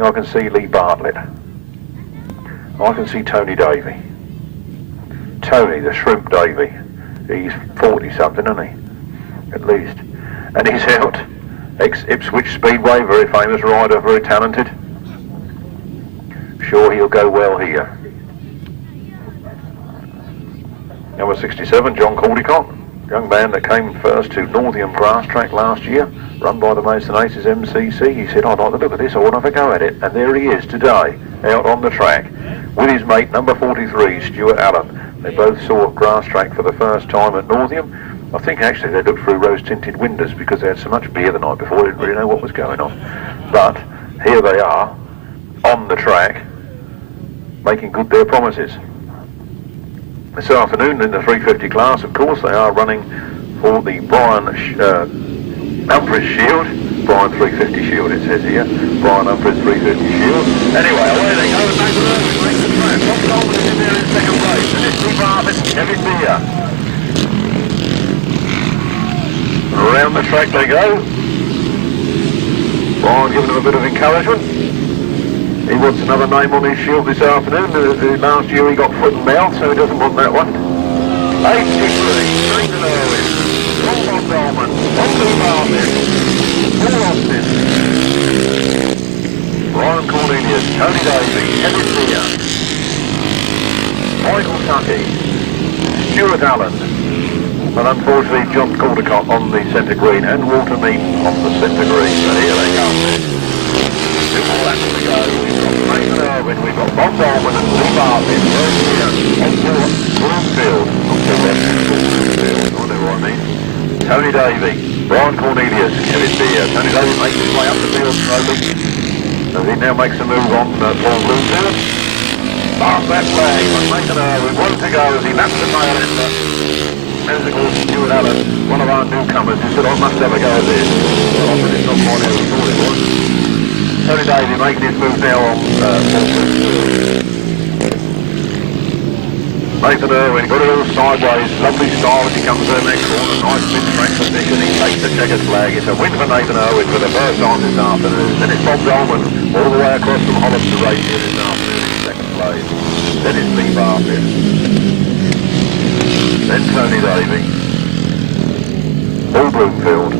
I can see Lee Bartlett. I can see Tony Davey. Tony, the Shrimp Davey. He's 40 something, isn't he? At least. And he's out. Ex-Ipswich Speedway, very famous rider, very talented. Sure he'll go well here. Number 67, John Caldecott. Young man that came first to Northiam Grasstrack last year, run by the Mason Aces MCC. He said, I'd like to look at this, I want to have a go at it. And there he is today, out on the track, with his mate, number 43, Stuart Allen. They both saw Grasstrack for the first time at Northiam. I think actually they looked through rose-tinted windows because they had so much beer the night before, they didn't really know what was going on. But here they are, on the track, making good their promises. This afternoon in the 350 class, of course, they are running for the Brian Humphries Shield. Brian 350 Shield, it says here. Brian Humphries 350 Shield. Anyway, away they go, back to the track. Bob Dolman is in there in second place. And it's Jarvis, Kevin Beer. Around the track they go. Brian giving them a bit of encouragement. He wants another name on his shield this afternoon. Last year he got foot and mouth, so he doesn't want that one. 83, Frittenden District, Bob Dolman, Paul Austin, Brian Cornelius, Tony Davey, Kevin Beer, Michael Tuckey, Stuart Allen, but unfortunately John Caldecott on the centre green and Walter Mead on the centre green. So here they come. Two more laps to go. We've got Irwin, we've got Bob Dolman and Lee Bartlett right here on Broomfield. I know what I mean. Tony Tony Davey, Brian Cornelius, Kevin Beer. Tony Davey makes his way up the field slowly. As he now makes a move on Paul Bloomfield. Past that flag, making with one to go as he laps the tail ender. As of course Stuart Allen, one of our newcomers, who said I must have a go at this. Well, I it's not quite how he thought it was. Tony Davey making his move now on Paul Bloomfield. Nathan Irwin got it all sideways, lovely style as he comes to the next corner, nice mid-track position, he takes the checkered flag. It's a win for Nathan Irwin for the first time this afternoon. Then it's Bob Dolman all the way across from Holland to race here this afternoon in second place. Then it's Lee Barfield. Then Tony Davey. Paul Bloomfield.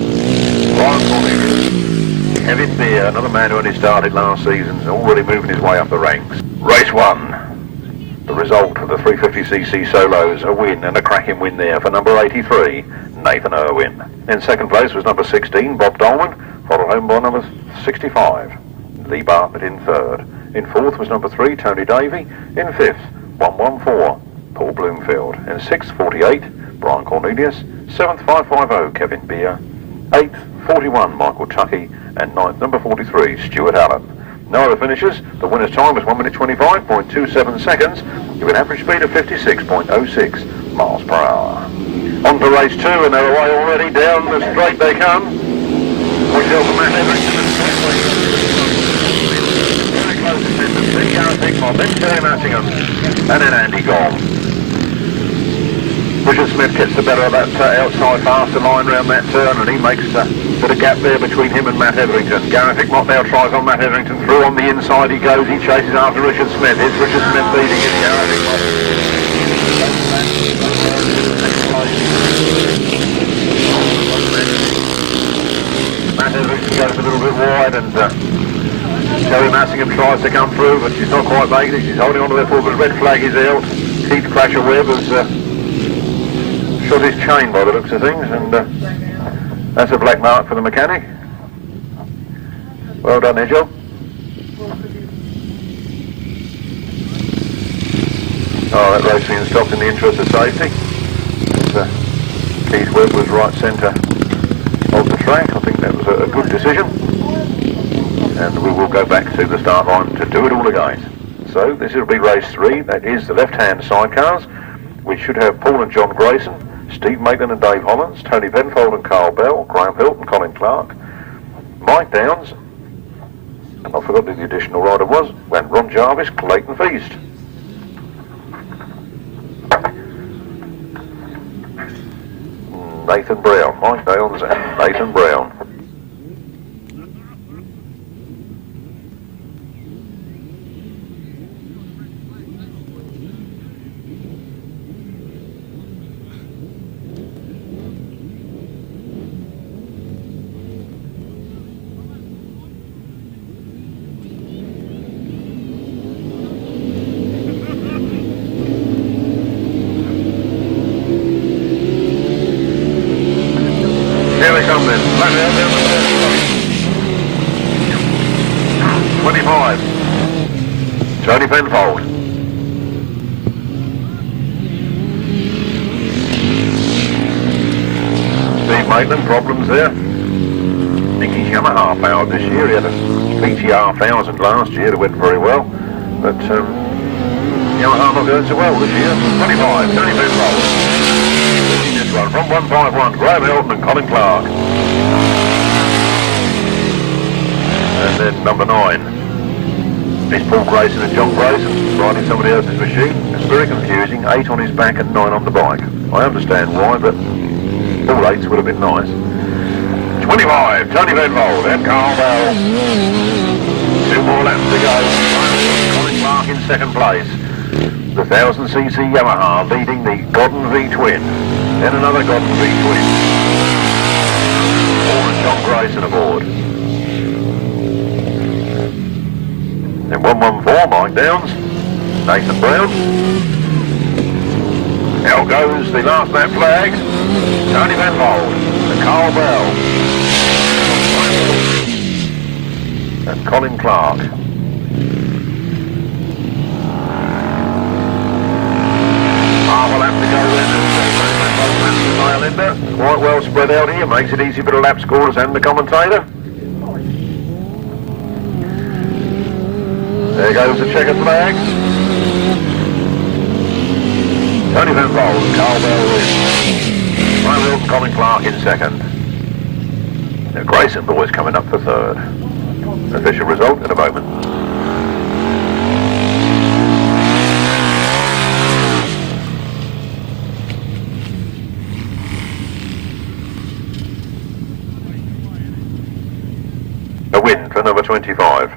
Brian Cornelius. Kevin Beer, another man who only started last season, already moving his way up the ranks. Race 1. The result of the 350cc solos, a win and a cracking win there for number 83, Nathan Irwin. In second place was number 16, Bob Dolman, followed home by number 65, Lee Bartlett in third. In fourth was number 3, Tony Davey. In fifth, 114, Paul Bloomfield. In sixth, 48, Brian Cornelius. Seventh, 550, Kevin Beer. Eighth, 41, Michael Tuckey. And ninth, number 43, Stuart Allen. No other finishes. The winner's time was 1 minute 25.27 seconds, with an average speed of 56.06 miles per hour. On to race 2, and they're away already. Down the straight they come. Watch out for Matt Everington. Very close attendance. Then Gareth Hickmott, then Terry Mattingham, and then Andy Gong. Richard Smith gets the better of that outside faster line round that turn, and he makes a bit of gap there between him and Matt Everington. Gareth Hickmott now tries on Matt Everington. Through on the inside he goes. He chases after Richard Smith. It's Richard Smith leading in Gareth Hickmott. Matt Everington goes a little bit wide, and Terry Mattingham tries to come through, but she's not quite making it. She's holding on to their foot, but the red flag is out. Keith Crasher Webb has shot his chain by the looks of things, and that's a black mark for the mechanic. Well done, Edgel. Oh, that race being stopped in the interest of safety. Keith Webb was right centre of the track. I think that was a good decision. And we will go back to the start line to do it all again. So this will be race 3. That is the left-hand sidecars. We should have Paul and John Grayson, Steve Maitland and Dave Hollands, Tony Penfold and Carl Bell, Graham Hilton, Colin Clark, Mike Downs, I forgot who the additional rider was, and Ron Jarvis, Clayton Feast. Nathan Brown, Mike Downs and Nathan Brown. Here they come then. 25. Tony Penfold. Steve Maitland, problems there. Nicky's Yamaha powered this year. He had a PTR 1000 last year that went very well. But Yamaha not going so well this year. 25, Tony Penfold. This one from 151, Graham Hilton and Colin Clark. And then number 9 is Paul Grayson and John Grayson, riding somebody else's machine. It's very confusing, 8 on his back and 9 on the bike. I understand why, but all 8s would have been nice. 25, Tony Penfold and Carl Bell. 2 more laps to go. Colin Clark in second place. The 1000cc Yamaha leading the Godden V-Twin. Then another Godden V-Twin. Paul and John Grayson aboard. Then 114, Mike Downs, Nathan Brown. Out goes the last lap flag. Tony Penfold and Carl Bell. And Colin Clark. Half a lap to go then. Leicester, quite well spread out here, makes it easy for the lap scorers and the commentator. There goes the checkered flag. Tony Penfold and Carl Bell wins. Ryan Hilton, Colin Clark in second. The Grayson boys coming up for third. Official result in a moment. A win for number 25.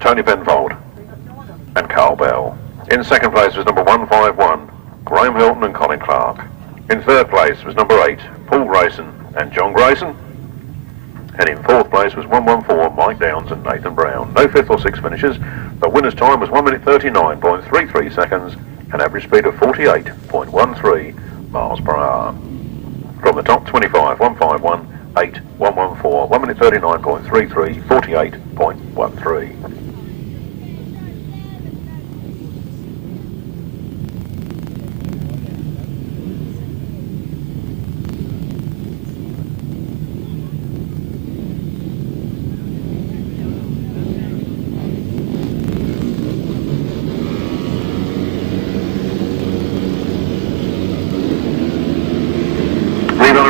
Tony Penfold and Carl Bell. In second place was number 151, Graham Hilton and Colin Clark. In third place was number 8, Paul Grayson and John Grayson. And in fourth place was 114, Mike Downs and Nathan Brown. No fifth or sixth finishes. The winner's time was 1 minute 39.33 seconds, an average speed of 48.13 miles per hour. From the top, 25, 151, 8, 114, 1 minute 39.33, 48.13.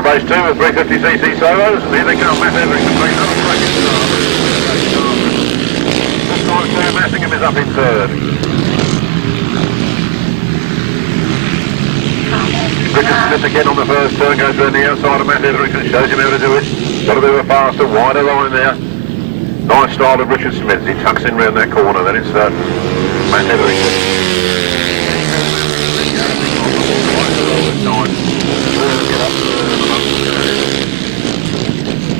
Race 2 with 350cc solos, and here they come, Matt Etherington makes another cracking start. This time Sam Massingham is up in third. Richard Smith again on the first turn, goes around the outside of Matt Etherington, shows him how to do it. Got to do a faster, wider line there. Nice style of Richard Smith, he tucks in round that corner, then it's Matt Etherington.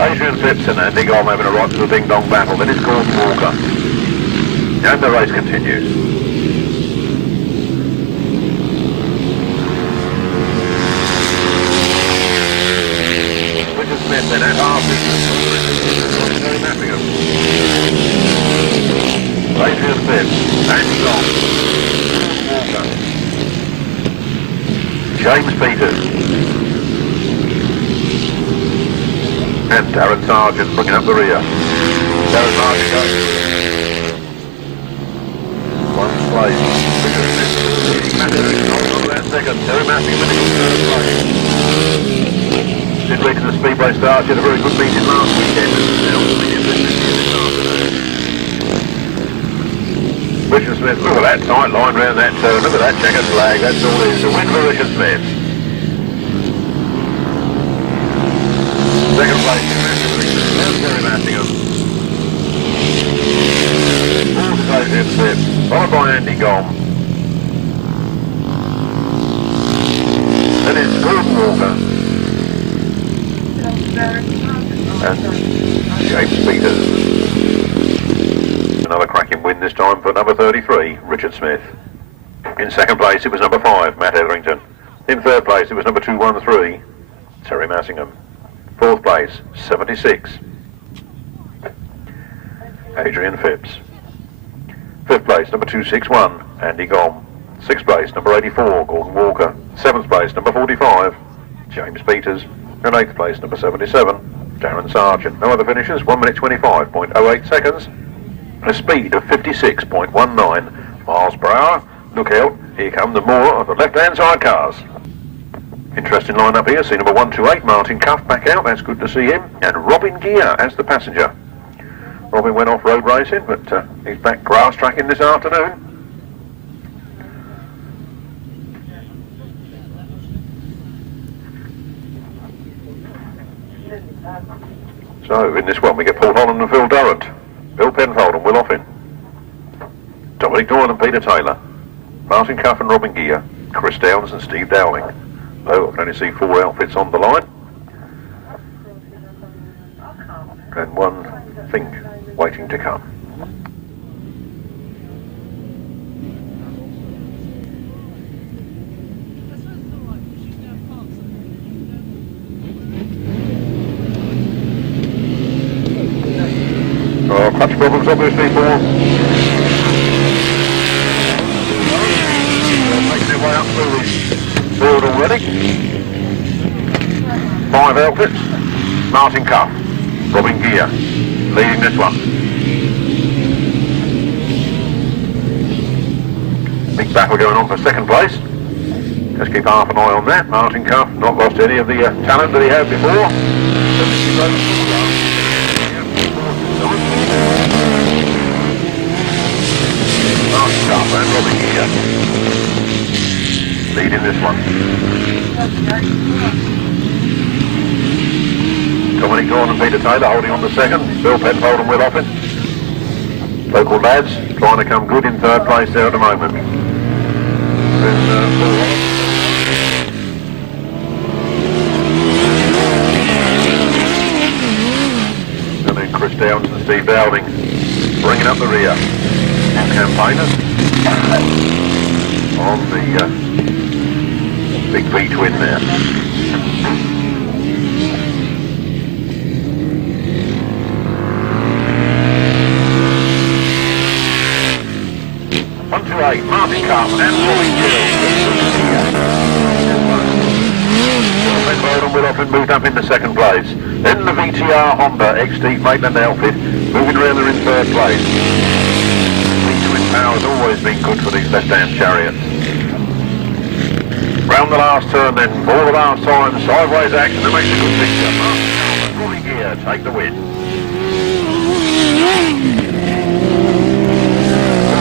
Adrian Phipps and Andy Gold having a right to a ding-dong battle, then it's Gordon Walker. And the race continues. Richard Smith then at half distance. Adrian Phipps, Andy Gold, Walker. James Peters. And Darren Sargent bringing up the rear. Darren Sargent goes. One place. Matt Etherington on that second. Terry Massingham in third place. Sid Reed in the Speedway start. She had a very good meeting last weekend. Richard Smith, look at that tight line round that turn. Look at that checkered flag. That's all it is. A win for Richard Smith. Second place, Terry Massingham. Fourth place, Phipps, followed by Andy Gold. Then it's Gordon Walker. And James Peters. Another cracking win this time for number 33, Richard Smith. In second place, it was number 5, Matt Etherington. In third place, it was number 213, Terry Massingham. Fourth place, 76, Adrian Phipps. Fifth place, number 261, Andy Gomm. Sixth place, number 84, Gordon Walker. Seventh place, number 45, James Peters. And eighth place, number 77, Darren Sargent. No other finishes, 1 minute 25.08 seconds. A speed of 56.19 miles per hour. Look out, here come the more of the left-hand side cars. Interesting line-up here. See number 128, Martin Cuff back out. That's good to see him. And Robin Gear as the passenger. Robin went off road racing, but he's back grass tracking this afternoon. So in this one we get Paul Holland and Phil Durrant, Bill Penfold and Will Offin, Dominic Doyle and Peter Taylor, Martin Cuff and Robin Gear, Chris Downs and Steve Dowling. Though I can only see 4 outfits on the line. And one thing waiting to come. Oh, clutch problems obviously for making their way up through the field already. 5 outfits. Martin Cuff, Robin Gear, leading this one. Big battle going on for second place. Just keep half an eye on that. Martin Cuff, not lost any of the talent that he had before. Martin Cuff and Robin Gear leading this one. Dominic Doyle and Peter Taylor holding on to second. Bill Penfold and Will Offin. Local lads trying to come good in third place there at the moment. And then Chris Downs and Steve Dowling bringing up the rear. Campaigners on the big V-twin there. 128, Martin Cuff and Robin Gear. Penfold and Will Offin moved up into second place. Then the VTR Honda ex-Steve Maitland outfit moving around there in third place. V-twin power has always been good for these left-hand chariots. Round the last turn then, for the last time, sideways action that makes a good picture. Martin Cuff and Robin Gear take the win.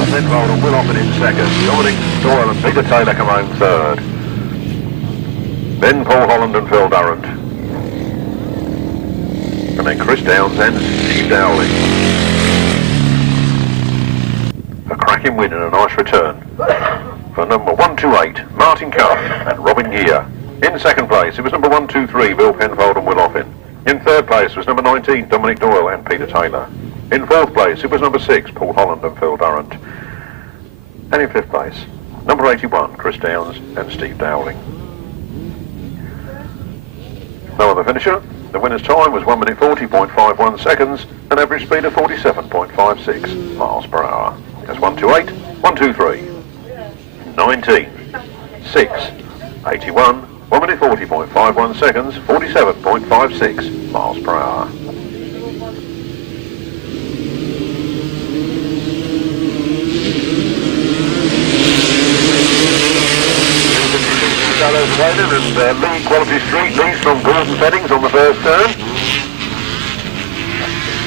Penfold and Will Offin in second. Dominic Doyle and Peter Taylor come home third. Then Paul Holland and Phil Durrant. And then Chris Downs and Steve Dowling. A cracking win and a nice return for number 128, Martin Cuff and Robin Gear. In second place, it was number 123, Bill Penfold and Will Offin. In third place was number 19, Dominic Doyle and Peter Taylor. In fourth place, it was number 6, Paul Holland and Phil Durrant. And in fifth place, number 81, Chris Downs and Steve Dowling. No other finisher. The winner's time was 1 minute 40.51 seconds, an average speed of 47.56 miles per hour. That's 128, 123, 19, 6, 81, 1 minute 40.51 seconds, 47.56 miles per hour. And Lee Quality Street leads from Gordon Settings on the first turn.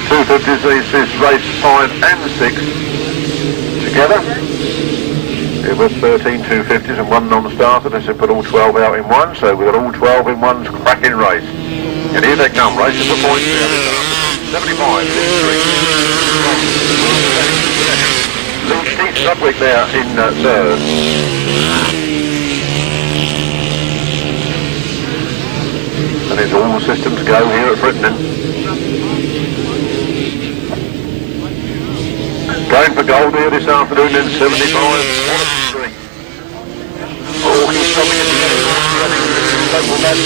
250s is race 5 and 6 together. It was 13 250s and 1 non-starter. They said put all 12 out in one, so we've got all 12 in one's cracking race. And here they come, racing for points. 75, Keith Strudwick there in third. And it's all systems go here at Frittenden. Going for gold here this afternoon in 75. Oh, he's coming in together. Local lads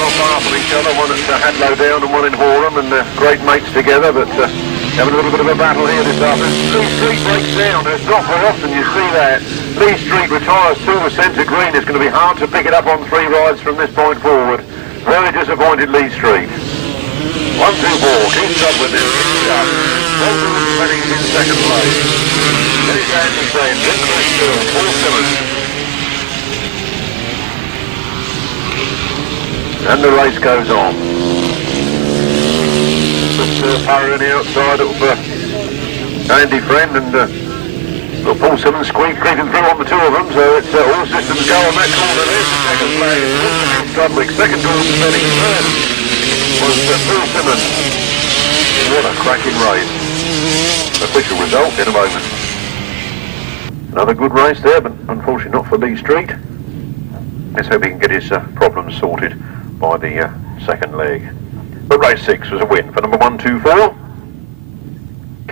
not far from each other. One at Hadlow Down and one in Horham, and great mates together, but having a little bit of a battle here this afternoon. Lee Street breaks down. It's not very often you see that. Lee Street retires to the centre green. It's going to be hard to pick it up on 3 rides from this point forward. Very disappointed Lee Street. 1, 2, 4. Keith Strudwick there. Bolton Weddings in second place. Then it's Andy Friend. Then Chris Doyle. Paul Simmons. And the race goes on. Just Parry on the outside of Andy Friend and Paul Simmons creeping through on the two of them, so it's all systems go on that corner there. Second place, Strudwick. Second Gordon Benning. Third was Paul Simmons. What a cracking race. Official result in a moment. Another good race there, but unfortunately not for Lee Street. Let's hope he can get his problems sorted by the second leg. But race 6 was a win for number 124,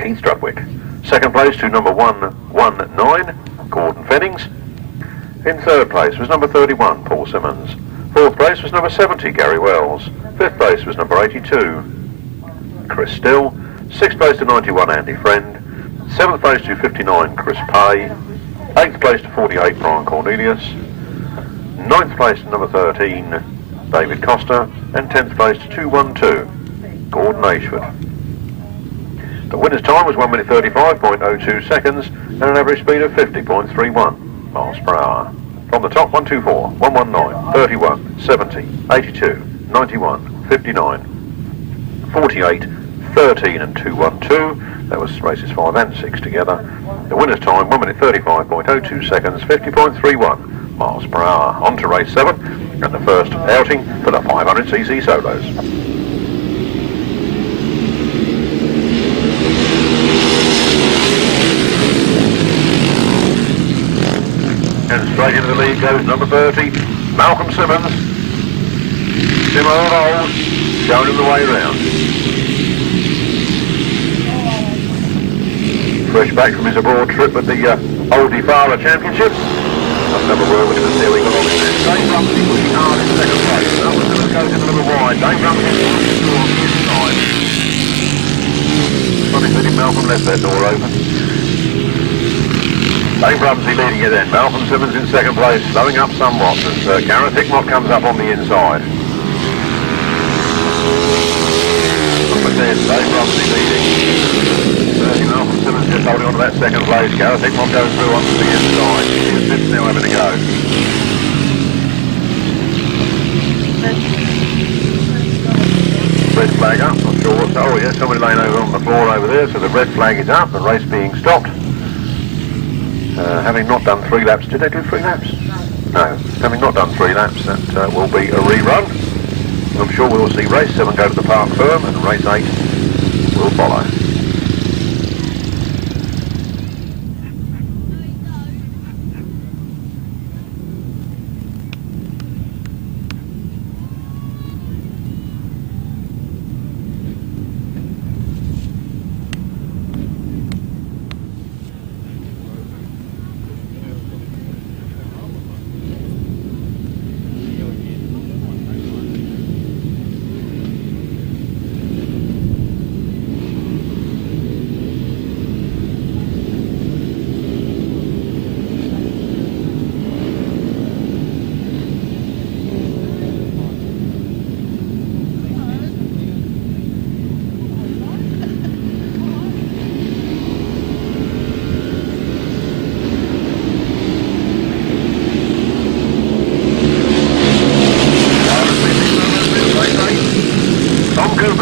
Keith Strudwick. Second place to number 119, Gordon Fennings. In third place was number 31, Paul Simmons. Fourth place was number 70, Gary Wells. Fifth place was number 82, Chris Still. Sixth place to 91, Andy Friend. Seventh place to 59, Chris Pay. Eighth place to 48, Brian Cornelius. 9th place to number 13, David Costa, and 10th place to 212, Gordon Ashford. The winner's time was 1 minute 35.02 seconds and an average speed of 50.31 miles per hour. From the top, 124, 119, 31, 70, 82, 91, 59, 48, 13 and 212. That was races 5 and 6 together. The winner's time, 1 minute 35.02 seconds, 50.31 miles per hour. On to race 7 and the first outing for the 500cc solos. And straight into the lead goes number 30, Malcolm Simmons. Simmer of old, showing him the way round. Fresh back from his abroad trip with the Oldie Fara Championship. Let's have a word with him and see how he got on in there. Dave Rumsey pushing hard in second place. Malcolm Simmons goes in a little wide. Dave Rumsey pushes through on the inside. Funny feeling Malcolm left that door open. Dave Rumsey leading it in. Malcolm Simmons in second place, slowing up somewhat as Gareth Hickmott comes up on the inside. Number 10, Dave Rumsey leading. Malcolm Simmons just holding on to that second place. Gareth Hickmott goes through onto the inside. Keith Strudwick now having a go. Red flag up, not sure what's... Oh yeah, somebody laying over on the floor over there, so the red flag is up, the race being stopped. Having not done 3 laps, did they do 3 laps? No. Having not done 3 laps, that will be a rerun. I'm sure we'll see race 7 go to the park firm and race 8 will follow.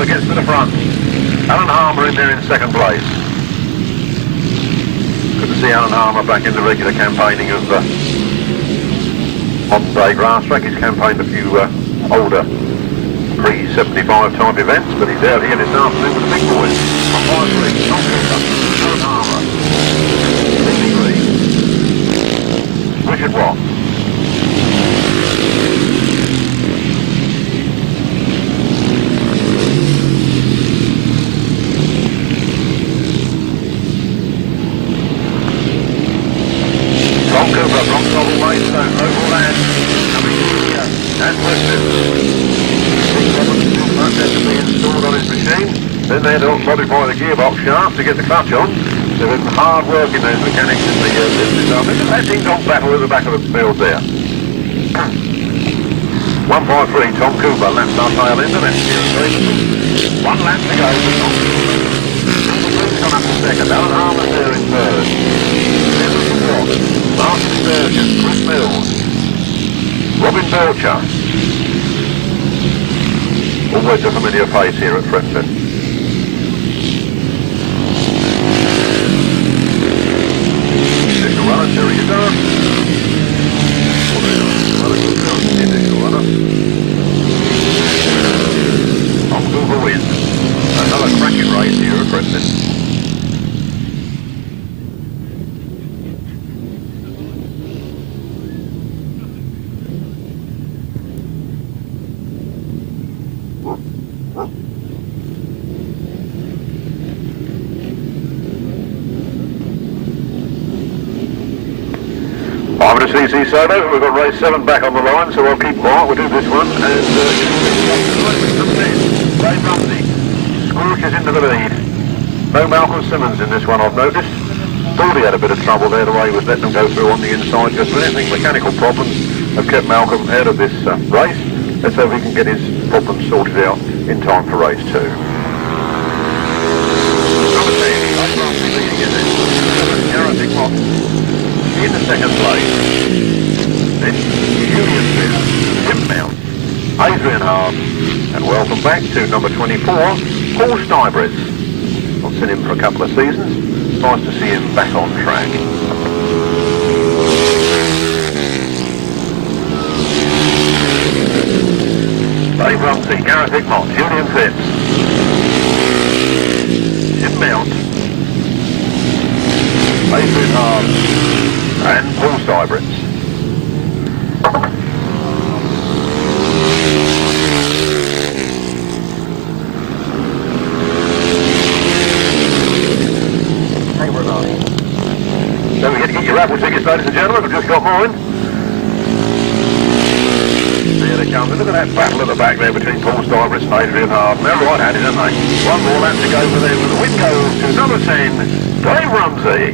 Gets to the front. Alan Harmer in there in second place. Good to see Alan Harmer back in the regular campaigning of modern day Grasstrack. He's campaigned a few older pre-75 type events, but he's out here this afternoon with the big boys. On 5-3, Alan Harmer. Richard Watt. Then they had to modify the gearbox shaft to get the clutch on. They've been hard work in those mechanics in the this afternoon. That seems on battle at the back of the field there. 153, Tom Cooper, laps our tail end of it. 1 lap to go for Tom Cooper. Come up to second, Alan Harmer's there in third. Martin Sturgeon, Chris Mills, Robin Belcher. Always a familiar face here at Frittenden. Initial runner, Terry Yadar. Initial runner. Tom Cooper wins. Another cracking race here at Frittenden. CC Soda, we've got race 7 back on the line, so I'll keep quiet, we'll do this one, and Dave Rumsey squirches into the lead. No Malcolm Simmons in this one, I've noticed. Thought he had a bit of trouble there, the way he was letting them go through on the inside, just with anything, mechanical problems. have kept Malcolm out of this race. Let's hope he can get his problems sorted out in time for race 2. Number 10, in the second place. Then Julian Phipps, Tim Mount, Adrian Hart, and welcome back to number 24, Paul Stibritz. I've seen him for a couple of seasons. Nice to see him back on track. Dave Rumsey, Gareth Hickmott, Julian Phipps, Tim Mount, Adrian Hart, and Paul Stibritz. Don't forget to get your raffle tickets, ladies and gentlemen. I've just got mine. There they come. Look at that battle at the back there between Paul Stibritz and Adrian Hart. They're right-handed, aren't they? One more lap to go for them. The win goes to number 10, Dave Rumsey.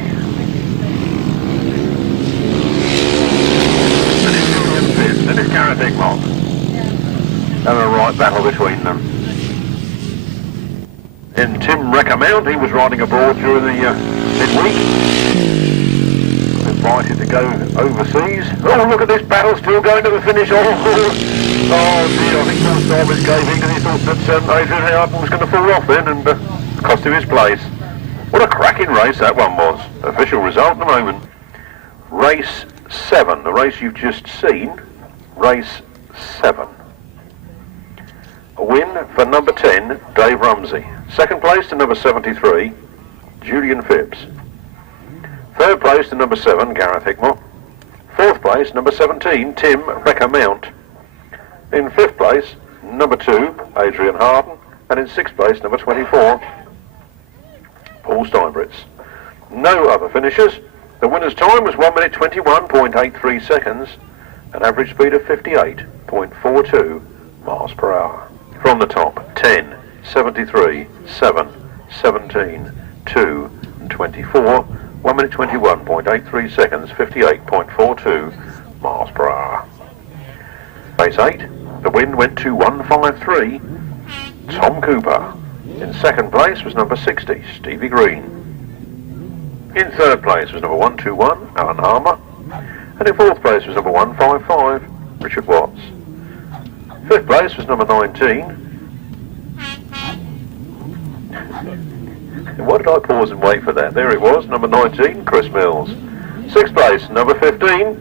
And it's Julian Phipps. And it's Gareth Hickmott. Having a right battle between them. And Tim Reckermount, he was riding abroad during the midweek. Invited to go overseas. Oh, look at this battle still going to the finish. Oh dear, I think Paul Stibritz gave in because he thought that Adrian Hart was going to fall off then and cost him his place. What a cracking race that one was. Official result at the moment. Race 7, the race you've just seen. Race 7. A win for number 10, Dave Rumsey. Second place to number 73, Julian Phipps. Third place to number 7, Gareth Hickmott. Fourth place, number 17, Tim Reckermount. In fifth place, number 2, Adrian Hart. And in sixth place, number 24, Paul Stibritz. No other finishers. The winner's time was 1 minute 21.83 seconds, an average speed of 58.42 miles per hour. From the top, 10, 73, 7, 17, 2, and 24. 1 minute 21.83 seconds, 58.42 miles per hour. Race 8, the win went to 153, Tom Cooper. In second place was number 60, Stevie Green. In third place was number 121, Alan Harmer. And in fourth place was number 155, Richard Watts. Fifth place was number 19. Why did I pause and wait for that? There it was, number 19, Chris Mills. Sixth place, number 15,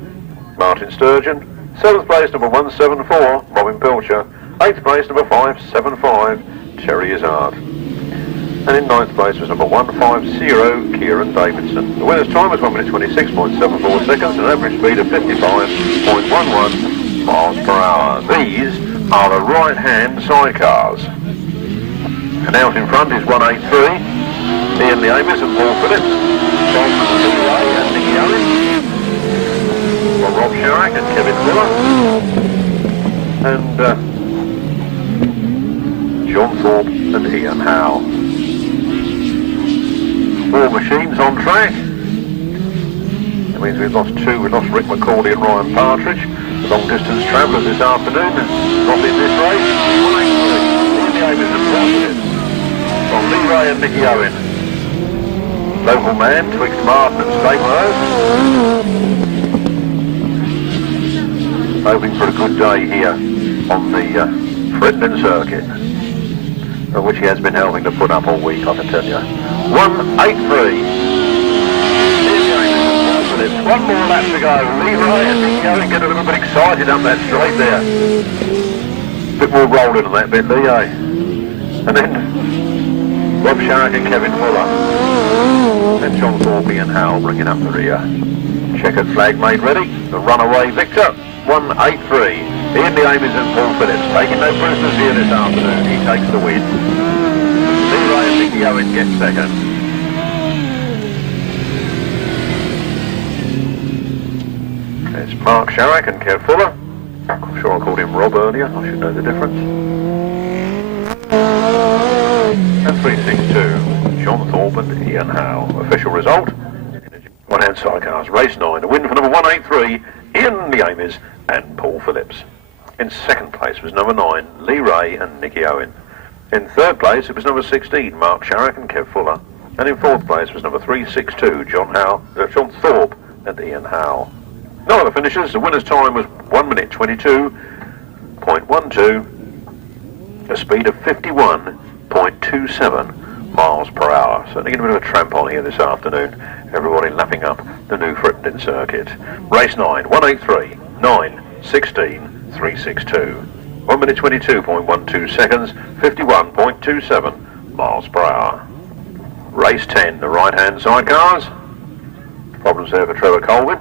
Martin Sturgeon. Seventh place, number 174, Robin Pilcher. Eighth place, number 575, Terry Izzard. And in ninth place was number 150, Kieran Davidson. The winner's time was 1 minute 26.74 seconds, an average speed of 55.11 miles per hour. These are the right-hand sidecars. And out in front is 183. Ian the Amis and Paul Phillips, Bob Dolman and Nicky Owen, Rob Sharrock and Kevin Miller, and John Thorpe and Ian Howe. 4 machines on track. That means we've lost 2. We've lost Rick McCauley and Ryan Partridge. The long distance travellers this afternoon, not in this race. 183, Ian the Amis and Paul Phillips. From Leroy and Nicky Owen. Local man, twixt Martin and Staplehouse. Hoping for a good day here on the Frittenden circuit, which he has been helping to put up all week, I can tell you. 183. One more lap to go. Leroy and Nicky Owen get a little bit excited up that straight there. A bit more rolling on that bit, Leo. And then Rob Sharrock and Kevin Fuller. And John Thorpe and Howell bringing up the rear. Checkered flag made ready. The runaway victor, 183. Ian the Amis and Paul Phillips. Taking no prisoners here this afternoon. He takes the win. Leroy and Nicky Owen get second. There's Mark Sharrock and Kev Fuller. I'm sure I called him Rob earlier. I should know the difference. And 362, John Thorpe and Ian Howe. Official result, one-hand sidecars, race 9. A win for number 183, Ian the Amies and Paul Phillips. In second place was number 9, Lee Ray and Nicky Owen. In third place it was number 16, Mark Sharrock and Kev Fuller. And in fourth place was number 362, John Thorpe and Ian Howe. No other finishes. The winner's time was 1 minute 22.12, a speed of 51.27 miles per hour. Certainly getting a bit of a tramp on here this afternoon. Everybody lapping up the new Frittenden circuit. Race 9, 183, 9, 16, 362. 1 minute 22.12 seconds, 51.27 miles per hour. Race 10, the right-hand sidecars. Problems there for Trevor Colvin.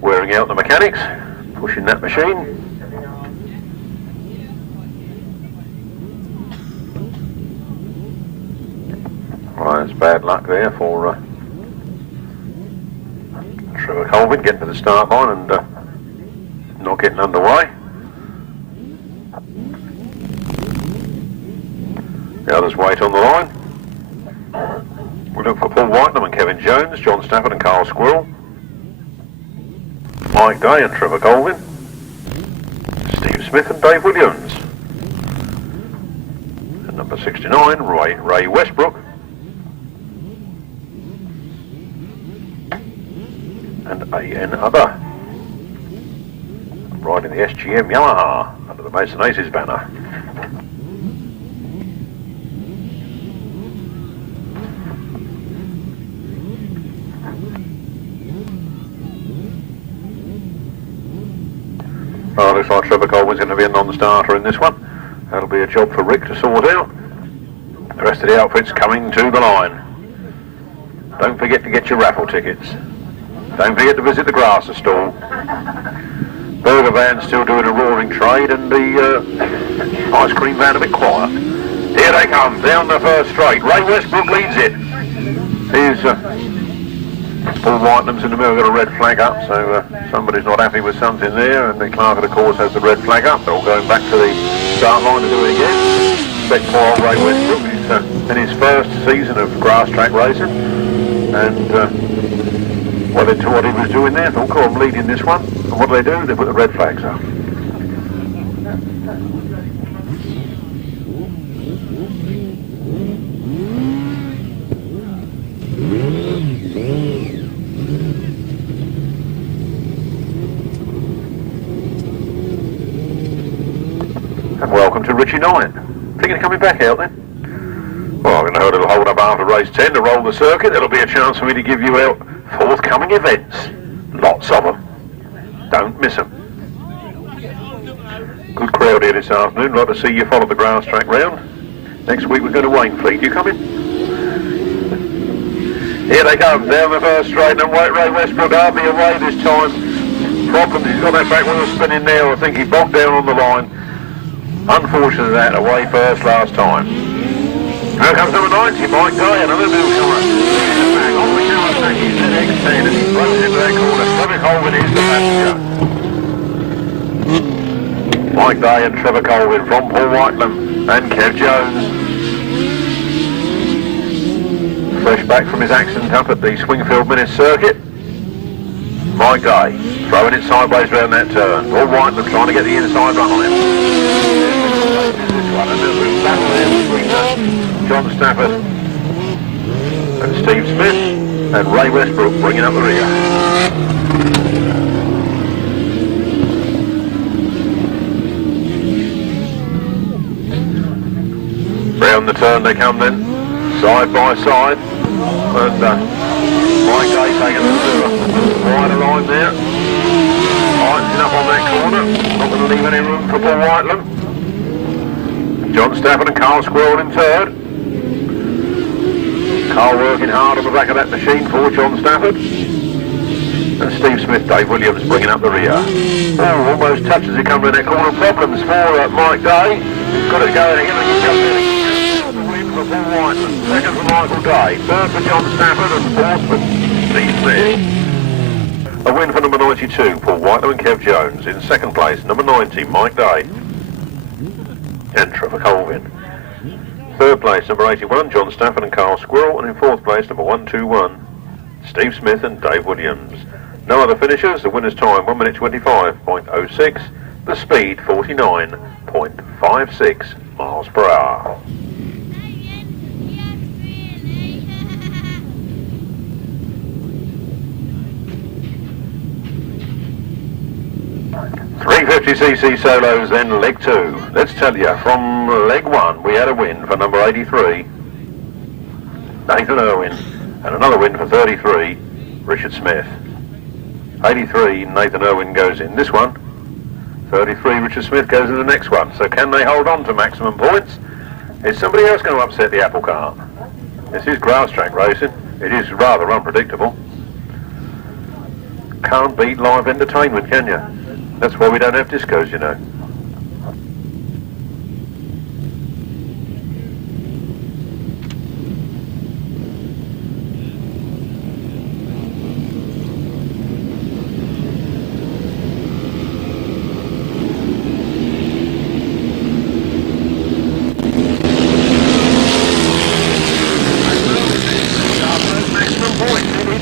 Wearing out the mechanics, pushing that machine. Well, it's bad luck there for Trevor Colvin getting to the start line and not getting underway. The others wait on the line. We look for Paul Whitelam and Kevin Jones, John Stafford and Carl Squirrel, Mike Day and Trevor Colvin, Steve Smith and Dave Williams, and number 69, Ray Westbrook, and AN Other, riding the SGM Yamaha under the Mason Aces banner. Oh, looks like Trevor Colvin's going to be a non-starter in this one. That'll be a job for Rick to sort out. The rest of the outfit's coming to the line. Don't forget to get your raffle tickets. Don't forget to visit the grasser stall. Burger van's still doing a roaring trade and the ice cream van a bit quiet. Here they come, down the first straight. Ray Westbrook leads it. Here's Paul Whitelam's in the middle, got a red flag up, so somebody's not happy with something there, and the clerk of the course has the red flag up. They're all going back to the start line to do it again. Expect poor old Ray Westbrook. He's in his first season of grass track racing, and well into what he was doing there. Thought, I'm leading this one. And what do? They put the red flags up. And welcome to Richie 9. Thinking of coming back out then? Well, I'm going to hold a little hold up after race 10 to roll the circuit. There'll be a chance for me to give you out forthcoming events. Lots of them. Don't miss them. Good crowd here this afternoon. Like to see you follow the grass track round. Next week we're going to Wainfleet. You coming? Here they come, down the first straight, and Ray Westbrook hardly away this time. Problems, he's got that back wheel spinning now. I think he bogged down on the line. Unfortunate that, away first last time. Now comes number 90, Mike Day, another newcomer. Back on the Kawasaki, ZX10, and he runs into that corner. Trevor Colvin is the passenger. Mike Day and Trevor Colvin from Paul Whitelam and Kev Jones. Fresh back from his accident up at the Swingfield Minute Circuit. Mike Day throwing it sideways round that turn. Paul Whitelam trying to get the inside run on him. And there's a battle there between John Stafford and Steve Smith, and Ray Westbrook bringing up the rear. Round the turn they come then, side by side, and Mike Day taking a little wider line there, tightening up on that corner, not going to leave any room for Paul Whitelam. John Stafford and Carl Squirrel in third. Carl working hard on the back of that machine for John Stafford. And Steve Smith, Dave Williams bringing up the rear. Oh, almost touches it coming in that corner. Problems for Mike Day. Got it going again. He jumps in. The win for Paul Whitelam. Second for Michael Day. Third for John Stafford and fourth for Steve Smith. A win for number 92, Paul Whitelam and Kev Jones. In second place, number 90, Mike Day and Trevor Colvin. Third place, number 81, John Stafford and Carl Squirrel, and in fourth place, number 121, Steve Smith and Dave Williams. No other finishers. The winner's time 1 minute 25.06. The speed 49.56 miles per hour. .350cc solos, then leg 2. Let's tell you, from leg 1 we had a win for number 83, Nathan Irwin, and another win for 33, Richard Smith. 83, Nathan Irwin goes in this one. 33, Richard Smith goes in the next one. So can they hold on to maximum points? Is somebody else going to upset the apple cart? This is Grasstrack racing. It is rather unpredictable. Can't beat live entertainment, can you? That's why we don't have discos, you know.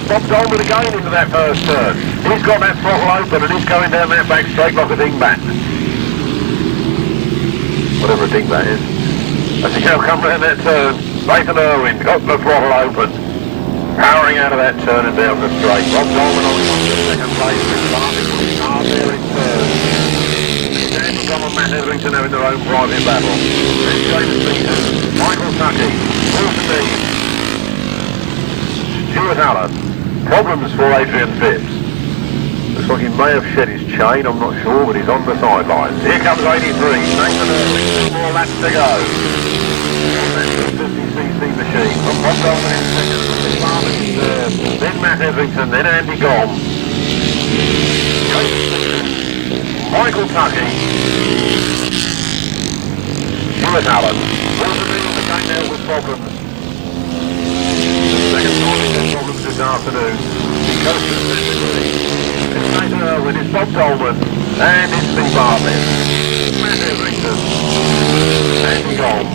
Bob Dolman again into that first turn. He's got that throttle open and he's going down that back straight like a dingbat. Whatever a dingbat is. As he now come round that turn, Nathan Irwin got the throttle open. Powering out of that turn and down the straight. Bob Dolman on to second place. There in third. Andy Gom and Matt Etherington having their own private battle. Then James Peters, Michael Tuckey, Wilson Dean, Stuart Allen. Problems for Adrian Phipps. Looks like he may have shed his chain, I'm not sure, but he's on the sidelines. Here comes 83, Nathan Irwin, 2 more laps to go. That's the 50cc machine. From Bob Dolman in second, Martin in third, then Matt Etherington, then Andy Gom. Michael Tuckey. Stuart Allen. Wilson Dean on the track now with problems. Second time he's had problems this afternoon. He goes to the centre green. It's Nathan Irwin, it's Bob Dolman, and it's Steve Bartlett. Matt Etherington. Andy Gom.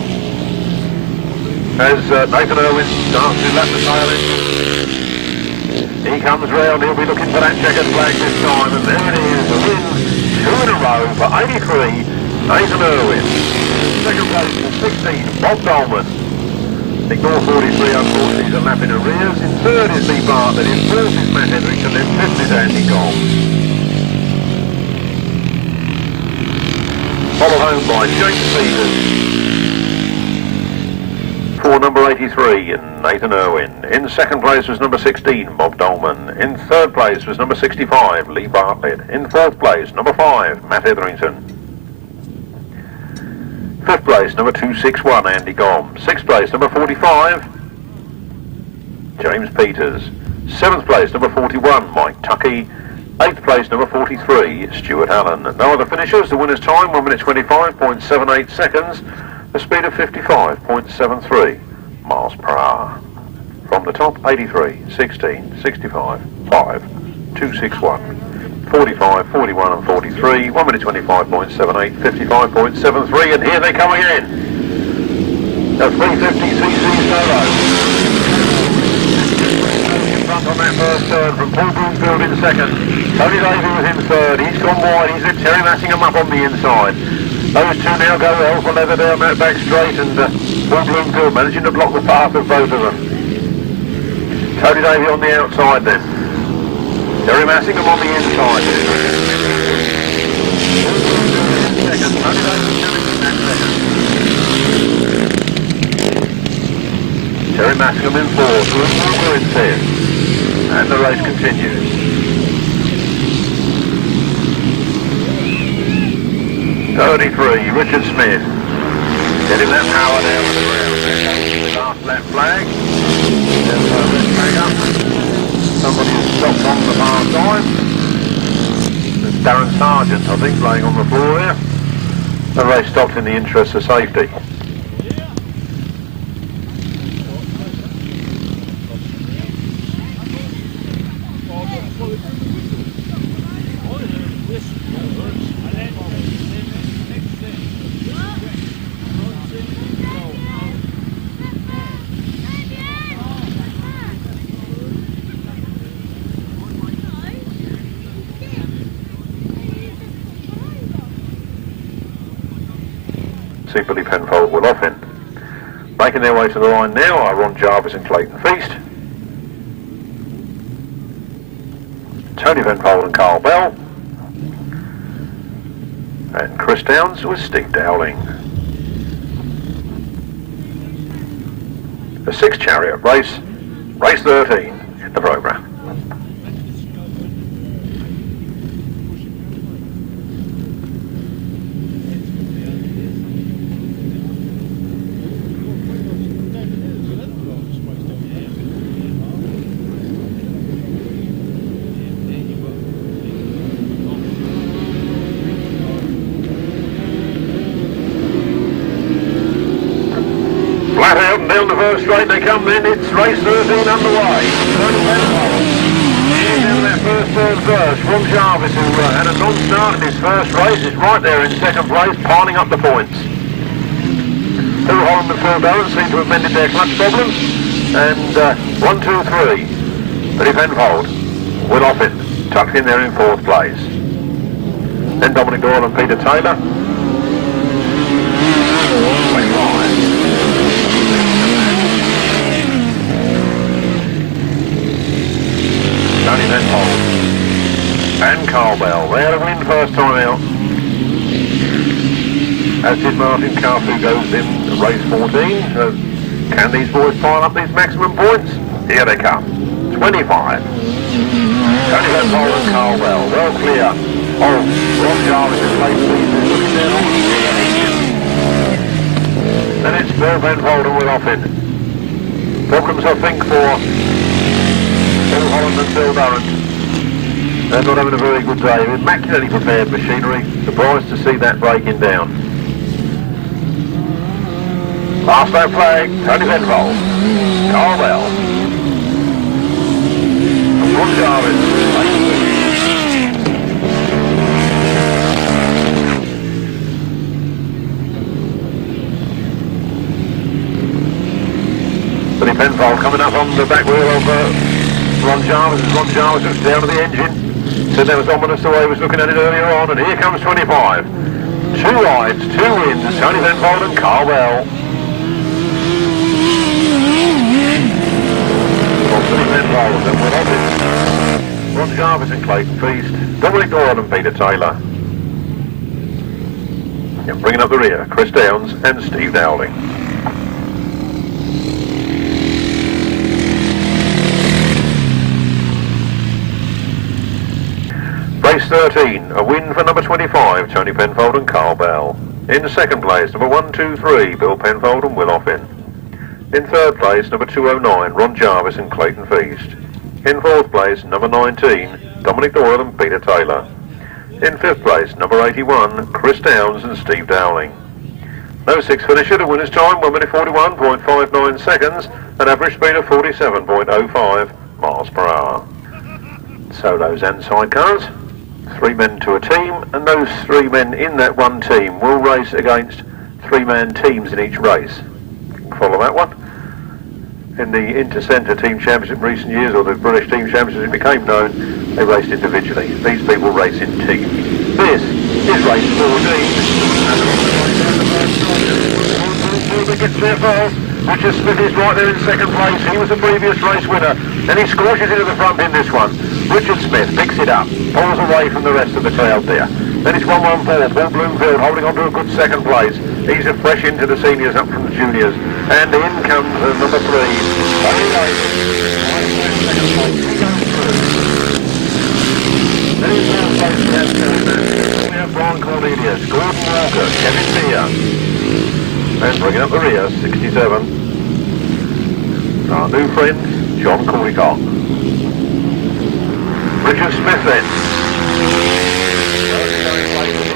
As Nathan Irwin starts to lap the tail end. He comes round, he'll be looking for that checkered flag this time, and there it is, a win, 2 in a row for 83, Nathan Irwin. Second place for 16, Bob Dolman. Ignore 43, unfortunately, he's a lap in arrears. In third is Lee Bartlett, in fourth is Matt Etherington, then fifth is Andy Gom. Followed home by James Peters. For number 83, Nathan Irwin. In second place was number 16, Bob Dolman. In third place was number 65, Lee Bartlett. In fourth place, number 5, Matt Etherington. Fifth place, number 261, Andy Gom. Sixth place, number 45, James Peters. Seventh place, number 41, Mike Tuckey. Eighth place, number 43, Stuart Allen. No other finishers. The winner's time, 1 minute 25.78 seconds. The speed of 55.73 miles per hour. From the top, 83, 16, 65, 5, 261. 45, 41 and 43, 1 minute 25.78, 55.73, and here they come again. The 350cc solo. In front on that first turn from Paul Bloomfield in second. Tony Davey was in third, he's gone wide, he's at Terry Massingham up on the inside. Those two now go well for leather down that back straight, and Paul Bloomfield managing to block the path of both of them. Tony Davey on the outside then. Terry Massingham on the inside. Terry Massingham in fourth, Wilson in fifth. And the race continues. .33, Richard Smith. Getting that power down to the ground. Last lap flag. There's a red flag up. Somebody has stopped on the far side. There's Darren Sargent, I think, laying on the floor there. The race stopped in the interest of safety. see Billy Penfold well off in. Making their way to the line now are Ron Jarvis and Clayton Feast. Tony Penfold and Carl Bell. And Chris Downs with Steve Dowling. The 6th chariot race, race 13 in the programme. Flat out and down the first straight they come then, it's race 13 underway. Down that first third verse from Jarvis, who had a non-start in his first race, is right there in second place, piling up the points. Holland and Phil Barron seem to have mended their clutch problems, and 1, 2, 3, Billy Penfold, Will Offit, tucked in there in 4th place. Then Dominic Doyle and Peter Taylor. Tony Penfold and Carl Bell. They had a win first time out. As did Martin Cuff, who goes in race 14. So can these boys pile up these maximum points? Here they come. 25. Tony Penfold and Carl Bell. Well clear. Oh, Ron Jarvis is late season. Looking down. Then it's Bill Penfold and Will Offit. Problems, I think, for Holland and Phil Durrant. They're not having a very good day. Immaculately prepared machinery. Surprised to see that breaking down. Last lap flag, Tony Penfold, Carl Bell, and Ron Jarvis. Billy Penfold coming up on the back wheel of Ron Jarvis, as Ron Jarvis looks down to the engine. Said that was ominous the way he was looking at it earlier on, and here comes 25. 2 rides, 2 wins, Tony Penfold and Carl Bell. Billy Penfold and Will Offit, Ron Jarvis and Clayton Feast, Dominic Doyle and Peter Taylor. And bringing up the rear, Chris Downs and Steve Dowling. Race 13, a win for number 25, Tony Penfold and Carl Bell. In second place, number 1, 2, 3, Bill Penfold and Will Offit. In third place, number 209, Ron Jarvis and Clayton Feast. In fourth place, number 19, Dominic Doyle and Peter Taylor. In fifth place, number 81, Chris Downs and Steve Dowling. No 6 finisher, the winner's time 1 minute 41.59 seconds, an average speed of 47.05 miles per hour. Solos and sidecars. 3 men to a team, and those 3 men in that one team will race against 3-man teams in each race. You can follow that one. In the Inter-Centre Team Championship in recent years, or the British Team Championship it became known, they raced individually. These people race in teams. This is race 14. Richard Smith is right there in second place. He was the previous race winner, and he scorches into the front in this one. Richard Smith picks it up, pulls away from the rest of the crowd there. Then it's 114, Paul Bloomfield holding on to a good second place. He's a fresh into the seniors up from the juniors. And in comes number 3. Then in fourth place we have Brian Cornelius, Gordon Walker, Kevin Beer. And bringing up the rear, 67. Our new friend, John Caldicott. Richard Smith then.